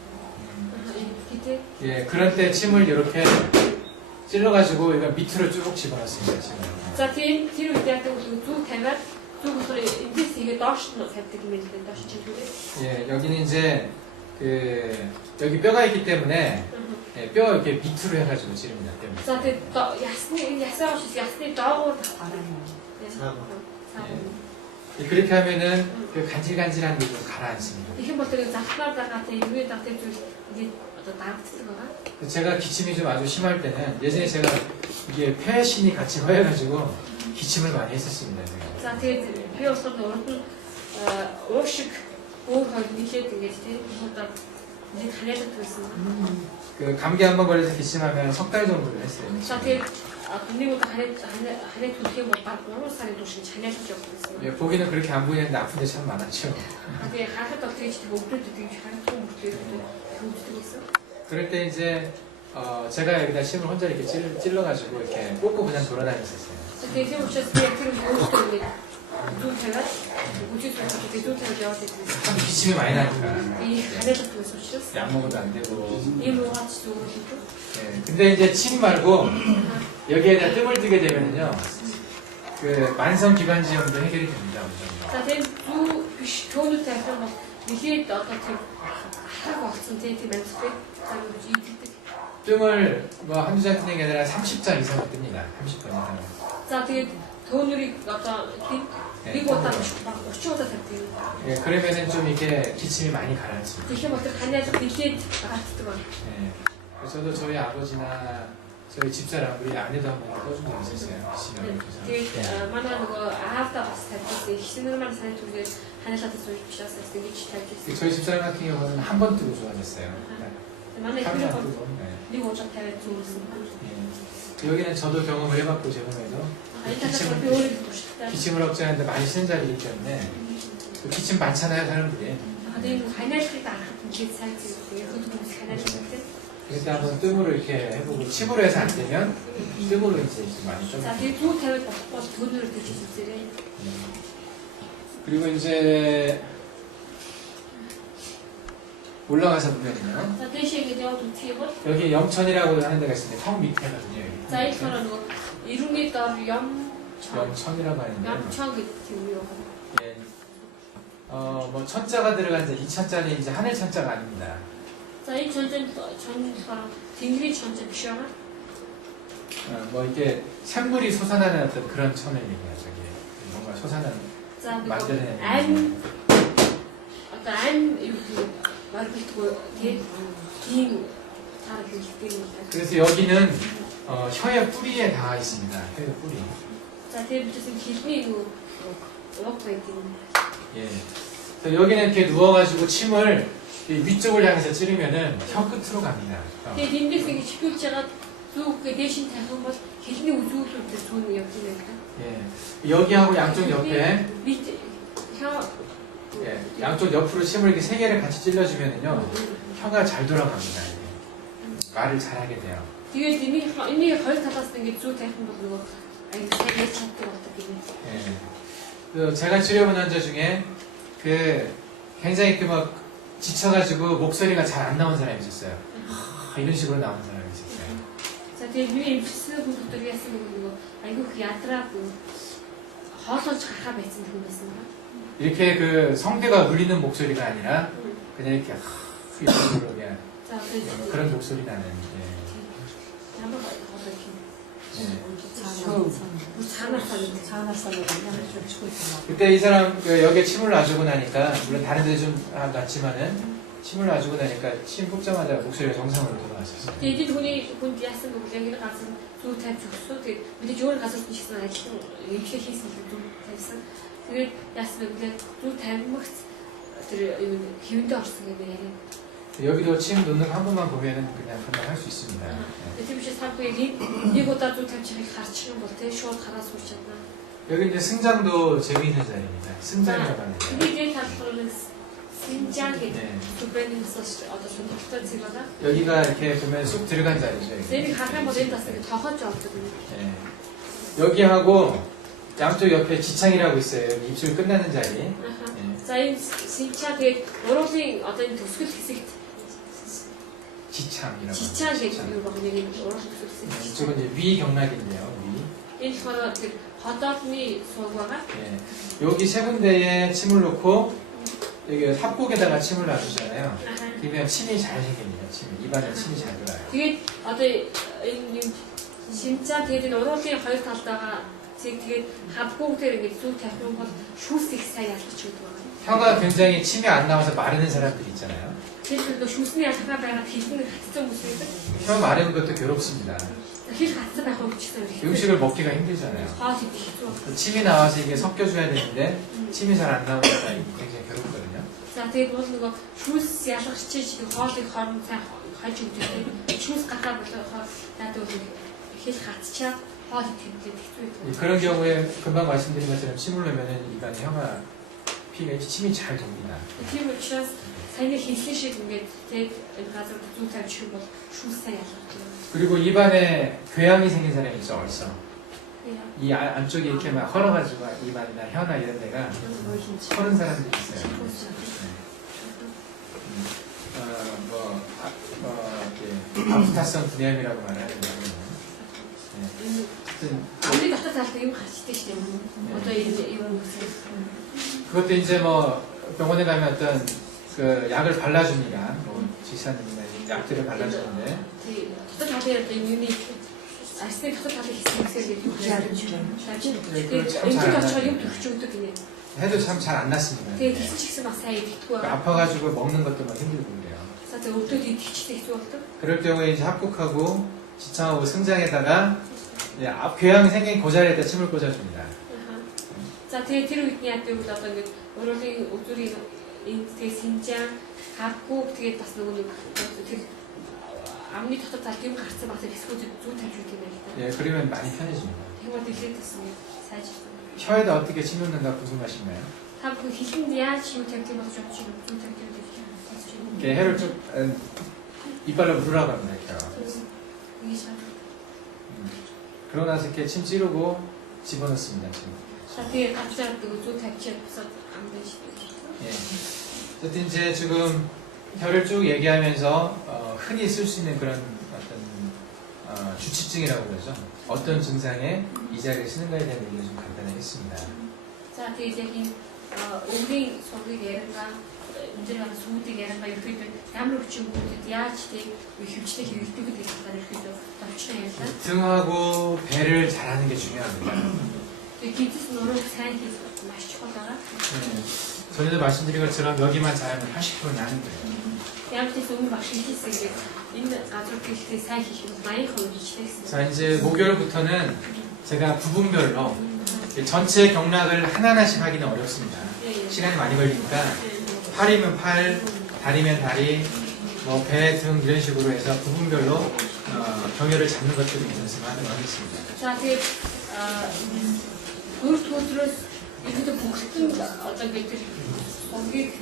예, 그런 때 침을 이렇게 찔러가지고 이거 밑으로 쭉 집어넣습니다. 침을. За тийм тэр үед яг зүг тавиад зүг болохоор эндээс игээ доош нь тавьдаг юм л дээ доош чиглэлээ. 예, 여기는 이제 여기 뼈가 있기 때문에 예, 뼈 이렇게 밑으로 해가지고 찌릅니다. 때문에. За тэгээд ясаа ууш ясны доогуур 예, 그렇게 하면은 그 간질간질한 게 좀 가라앉습니다. 이хэн бол тэгээд захнаар дагаад эргээд дагаад зүйл 이게 одоо дарагддаг байгаа. 제가 기침이 좀 아주 심할 때는 예전에 제가 이게 폐신이 같이 허여가지고 기침을 많이 했었습니다. 제가. За тэгээд би болохоор урд нь уушиг өөр хол нийлээд ингэж тийм одоо 이제 간해졌고 있습니다. 그 감기 한 번 걸려서 기침하면 석 달 정도를 했어요. 자, 그 국내보다 간해 두개 뭐 여러 살이 도시 잔해졌고 있습니다. 예, 보기는 그렇게 안 보이는데 아픈 데 참 많았죠. 근데 가셨다 되게 진짜 목도 되게 잘통 목도 되게 있어. 그럴 때 이제 제가 여기다 침을 혼자 이렇게 찔러가지고 이렇게 꽂고 그냥 돌아다녔었어요. 근데 이제 오셨을 때 그런 요것도 이제 눈태가 우주에서 되게 눈태가 되어서 참 기침이 많이 나니까 이 간해졌고 있었죠. 약 먹어도 안 되고. 이모 같이도 그렇고. 예, 근데 이제 침 말고 여기에다 뜸을 들게 되면요, 그 만성 기관지염도 해결이 됩니다. 자, then du schoonde tegen nog niet dat 하고 왔는데 그 멘트에 뜸을 뭐 한두 장 뜨는 게 아니라 30장 이상을 뜹니다. 30번 이상. 자, 그 돈으로 어떤 그리고 어떤 어쩌다 됐대요. 예, 그러면은 좀 이렇게 기침이 많이 가라앉습니다. 이게 뭐 간에서 이게 나갔더만. 예. 그래서 저도 저희 아버지나 저희 집사람 우리 아내도 한번 떠준 적 있었어요. 기침이 그 만나는 거 아하다 봤을 때 신을만 사는 쪽에 한해서 소리 피셨을 때 이게 그 저희 집사람 같은 경우는 한 번 뜨고 좋아졌어요. 만나에 한 그런 번 거 뜨고. 예. 그리고 어차피 좋습니다. 예. 여기는 저도 경험을 해봤고 제 몸에도 기침을 억제하는데 많이 쓰는 자리이기 때문에 그 기침 많잖아요 사람들이. 근데 간할 때도 안 하고 살지 그것도 간할 때. 그래서 한번 뜸으로 이렇게 해보고 침으로 해서 안 되면 뜸으로 이제 많이 좀. 자, 되게 좋은 대를 돈으로 드시지. 그리고 이제 올라가서 보면요. 자, 대신 이제 어떤 팁은 여기 영천이라고 하는 데가 있습니다. 형 밑에거든요. 여기. 자, 이처럼 뭐 이름이 따로 영천이라고 하는데. 영천 같은 예. 뭐 천자가 들어간 이제 이 천자는 이제 하늘 천자가 아닙니다. 자, 이 전처럼 딩그리 전체 피어나? 뭐 이렇게 샘물이 솟아나는 어떤 그런 천을 얘기하죠. 이게 뭔가 솟아나는. 자, 만드는 안 어떤 안 이렇게 말부터 긴 다르게 있습니다. 그래서 여기는 혀의 뿌리에 닿아 있습니다. 혀의 뿌리. 자, 대부분 기준이고 먹고 있습니다. 예. 그래서 여기는 이렇게 누워가지고 침을 이 위쪽을 향해서 찌르면은 혀 끝으로 갑니다. 근데 님들이 식욕자가 또 그 대신 대한 번 기준이 우주로 좋은 역할입니다. 예. 여기하고 양쪽 옆에 밑에 혀 예. 양쪽 옆으로 침을 이렇게 세 개를 같이 찔러주면은요 혀가 잘 돌아갑니다. 이게. 말을 잘하게 돼요. 뒤에 이미 거의 다 봤을 때 주 대한 번 그거 아니 세개 찾고 어떻게 예. 그 제가 치료본 환자 중에 그 굉장히 그 막 지쳐가지고 목소리가 잘 안 나온 사람이 있었어요. 이런 식으로 나온 사람이 있었어요. 자, 뒤에 쓰는 분들이 쓰는 거 아이고 그 야트라고 허선 착하 байсан 분이었습니다. 이렇게 그 성대가 울리는 목소리가 아니라 그냥 이렇게 이런 식으로 그냥 자, 그래서 그런 목소리 나는. 예. 한번 어떻게 자나산으로 그냥 좀 치고 있구나. 그때 이 사람 그 여기에 침을 놔주고 나니까 물론 다른 데 좀 놨지만은 침을 놔주고 나니까 침 뽑자마자 목소리가 정상으로 돌아왔었어요. 이제 돈이 야스 뭐 여기는 가서 두 타입 줬어. 근데 저를 가서 싶은 아이 지금 이렇게 했으니까 좀 됐어. 그 야스는 그냥 두 타입 먹들 기운도 없으게 돼. 여기도 침 놓는 한 번만 보면은 그냥 금방 할 수 있습니다. 예. 대체 사고에 이거다 좀 탈출이 가르치는 것들 쇼 갈아서 오셨나. 여기 이제 승장도 재미있는 자리입니다. 승장이라고 하는 데. 근데 이제 탈출은 신장이 네. 두배는서 어떤 손톱도 찍어서 여기가 이렇게 보면 쑥 들어간 자리죠. 여기. 내일 가까이 뭐 된다 쓰기 더 하죠 없거든요. 예. 여기하고 양쪽 옆에 지창이라고 있어요. 여기 입술 끝나는 자리. 예. 자, 이 신장의 여러 개 어떤 도수가 있을 지창이라고. 지창의 지창. 이유가 뭐냐면 여러 도수가 있을 이쪽은 이제 위경락인데요. 위. 이 서로 그 바닥이 소화가 예. 여기 세 군데에 침을 놓고 여기 삽곡에다가 침을 놔주잖아요. 그러면 침이 잘 생깁니다. 입안에 침이 잘 들어요. 되게 어떤 진짜 되게 여러 개 걸 갖다가 되게 합곡되는 게쭉 대표는 건 쇼스틱 사이에 주더라고요. 혀가 굉장히 침이 안 나와서 마르는 사람들이 있잖아요. 그래서 쇼스니아 상가배가 비슷한 같이 좀 무슨 혀 마르는 것도 괴롭습니다. 힐 같이 나고 붙이는 음식을 먹기가 힘들잖아요. 아, 되게 좋아. 침이 나와서 이게 섞여줘야 되는데 침이 잘 안 나오니까 굉장히 괴롭거든요. За тэгээд бол нөгөө шүүс ялгах чиж хоолыг хооронд сайн хаж өгдөг. Шүүс гадаа болохоор надад бол хэл хатчаад хоол тэмдэглээд хэцүү байдаг. 그런 경우에 금방 말씀드린 것처럼 침을 놓으면 입안에 혀가 피가 침이 잘 돕니다. Тийм учраас саяны хэлсэн шиг ингээд тэгээд энэ газар зүүн тавьчих юм бол шүүс сайн ялгах юм. 그리고 입안에 궤양이 생긴 사람이 있어 얼써. 이 안쪽에 이렇게 막 헐어가지고 입안이나 혀나 이런 데가 헐은 사람들이 있어요. 이렇게 아프타성 분해염이라고 말하는데. 아무리 갖다 달때 이거 같이 드시대요. 어떤 이런 것을. 그것도 이제 뭐 병원에 가면 어떤 그 약을 발라줍니다. 뭐 지사님이나 약들을 발라주는데. 갖다 달때 이미 아스테 갖다 달때 있으면 해도 참 잘 안 낫습니다. 아파가지고 먹는 것도 막 힘들고 그래요. 그럴 경우에 이제 합국하고 지창하고 승장에다가 궤양이 생긴 그 자리에다 침을 꽂아줍니다. 자, тэр үед яа гэвэл одоо ингээд өөрөгийн өдрийн энэ синжан хавгүй тэгээд бас нөгөө тэр амны дотор талд юм гарцсан бас эсвэл зүү тавьж өгөх юм байна л да. 예, 그러면 많이 편해집니다. тэгвэл дэлгэрээд тасна сайжирсан. 혀에다 어떻게 침 놓는가 궁금하신가요? та бүхэн хэлэнд яаж юу тавьдаг болж бодож байна? Зүү тавьдаг гэж бодож 이렇게 혀를 쭉 이빨로 물으라고 합니다. 이렇게. 그러고 나서 이렇게 침 찌르고 집어넣습니다. 침. 자, 뒤에 갑자기 또 тавьчихад босоод ам байж байгаа. 예. 어쨌든 이제 지금 혀를 쭉 얘기하면서 흔히 쓸 수 있는 그런 어떤 주치증이라고 그러죠. 어떤 증상에 이 자리를 쓰는가에 대한 얘기를 좀 간단하게 했습니다. 자, тэгээд яг энэ өвгийн сургыг яриангаа энэ сүүдийг яриангаа ерөөдөө ямар хүчин үүрэгт яаж тэг хөвчтэй хэрэгдэг гэдэг талаар ерөөдөө товчхон ярьлаа. 등하고 배를 잘하는 게 중요합니다. тэгээд гидс нурууг сайн хийх маш чухал байгаа. 전에도 말씀드린 것처럼 여기만 잘하면 80% 나는 거예요. ямар ч юм багш хийсэн гэдэг энэ газар гэлтэй сайн хийх нь 80% хийчихсэн. 자, 이제 목요일부터는 제가 부분별로 전체 경락을 하나하나씩 하기는 어렵습니다. 시간이 많이 걸리니까 팔이면 팔, 다리면 다리, 뭐 배 등 이런 식으로 해서 부분별로 경혈을 잡는 것들을 연습하도록 하겠습니다. 자, тэгээд өөртөөс 이것도 бүгдийн одоо гэдэг онгийг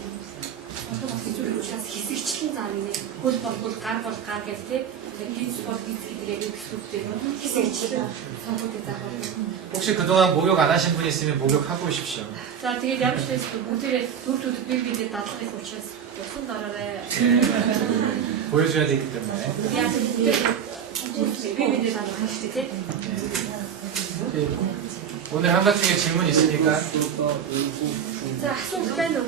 одоо бас хэцүү учраас хэсэгчлэн заана. Хөл бол гар гэх тээ. гидс бол гидс гэдэг яг хэсэгтэй. хэсэгчлэн сонгоод заах. 혹시 그동안 목욕 안 하신 분 있으면 목욕하고 오십시오. 자, тэгээд ямар ч байсан бүгдээ өөртөө биеэ дадлахыг учраас явсан дараарай. 보여줘야 되기 때문에. яг биеэ дадлах хэрэгтэй тээ. 오늘 한밤 중에 질문 있으니까. 자, асуулт байна уу?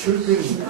쉴 때는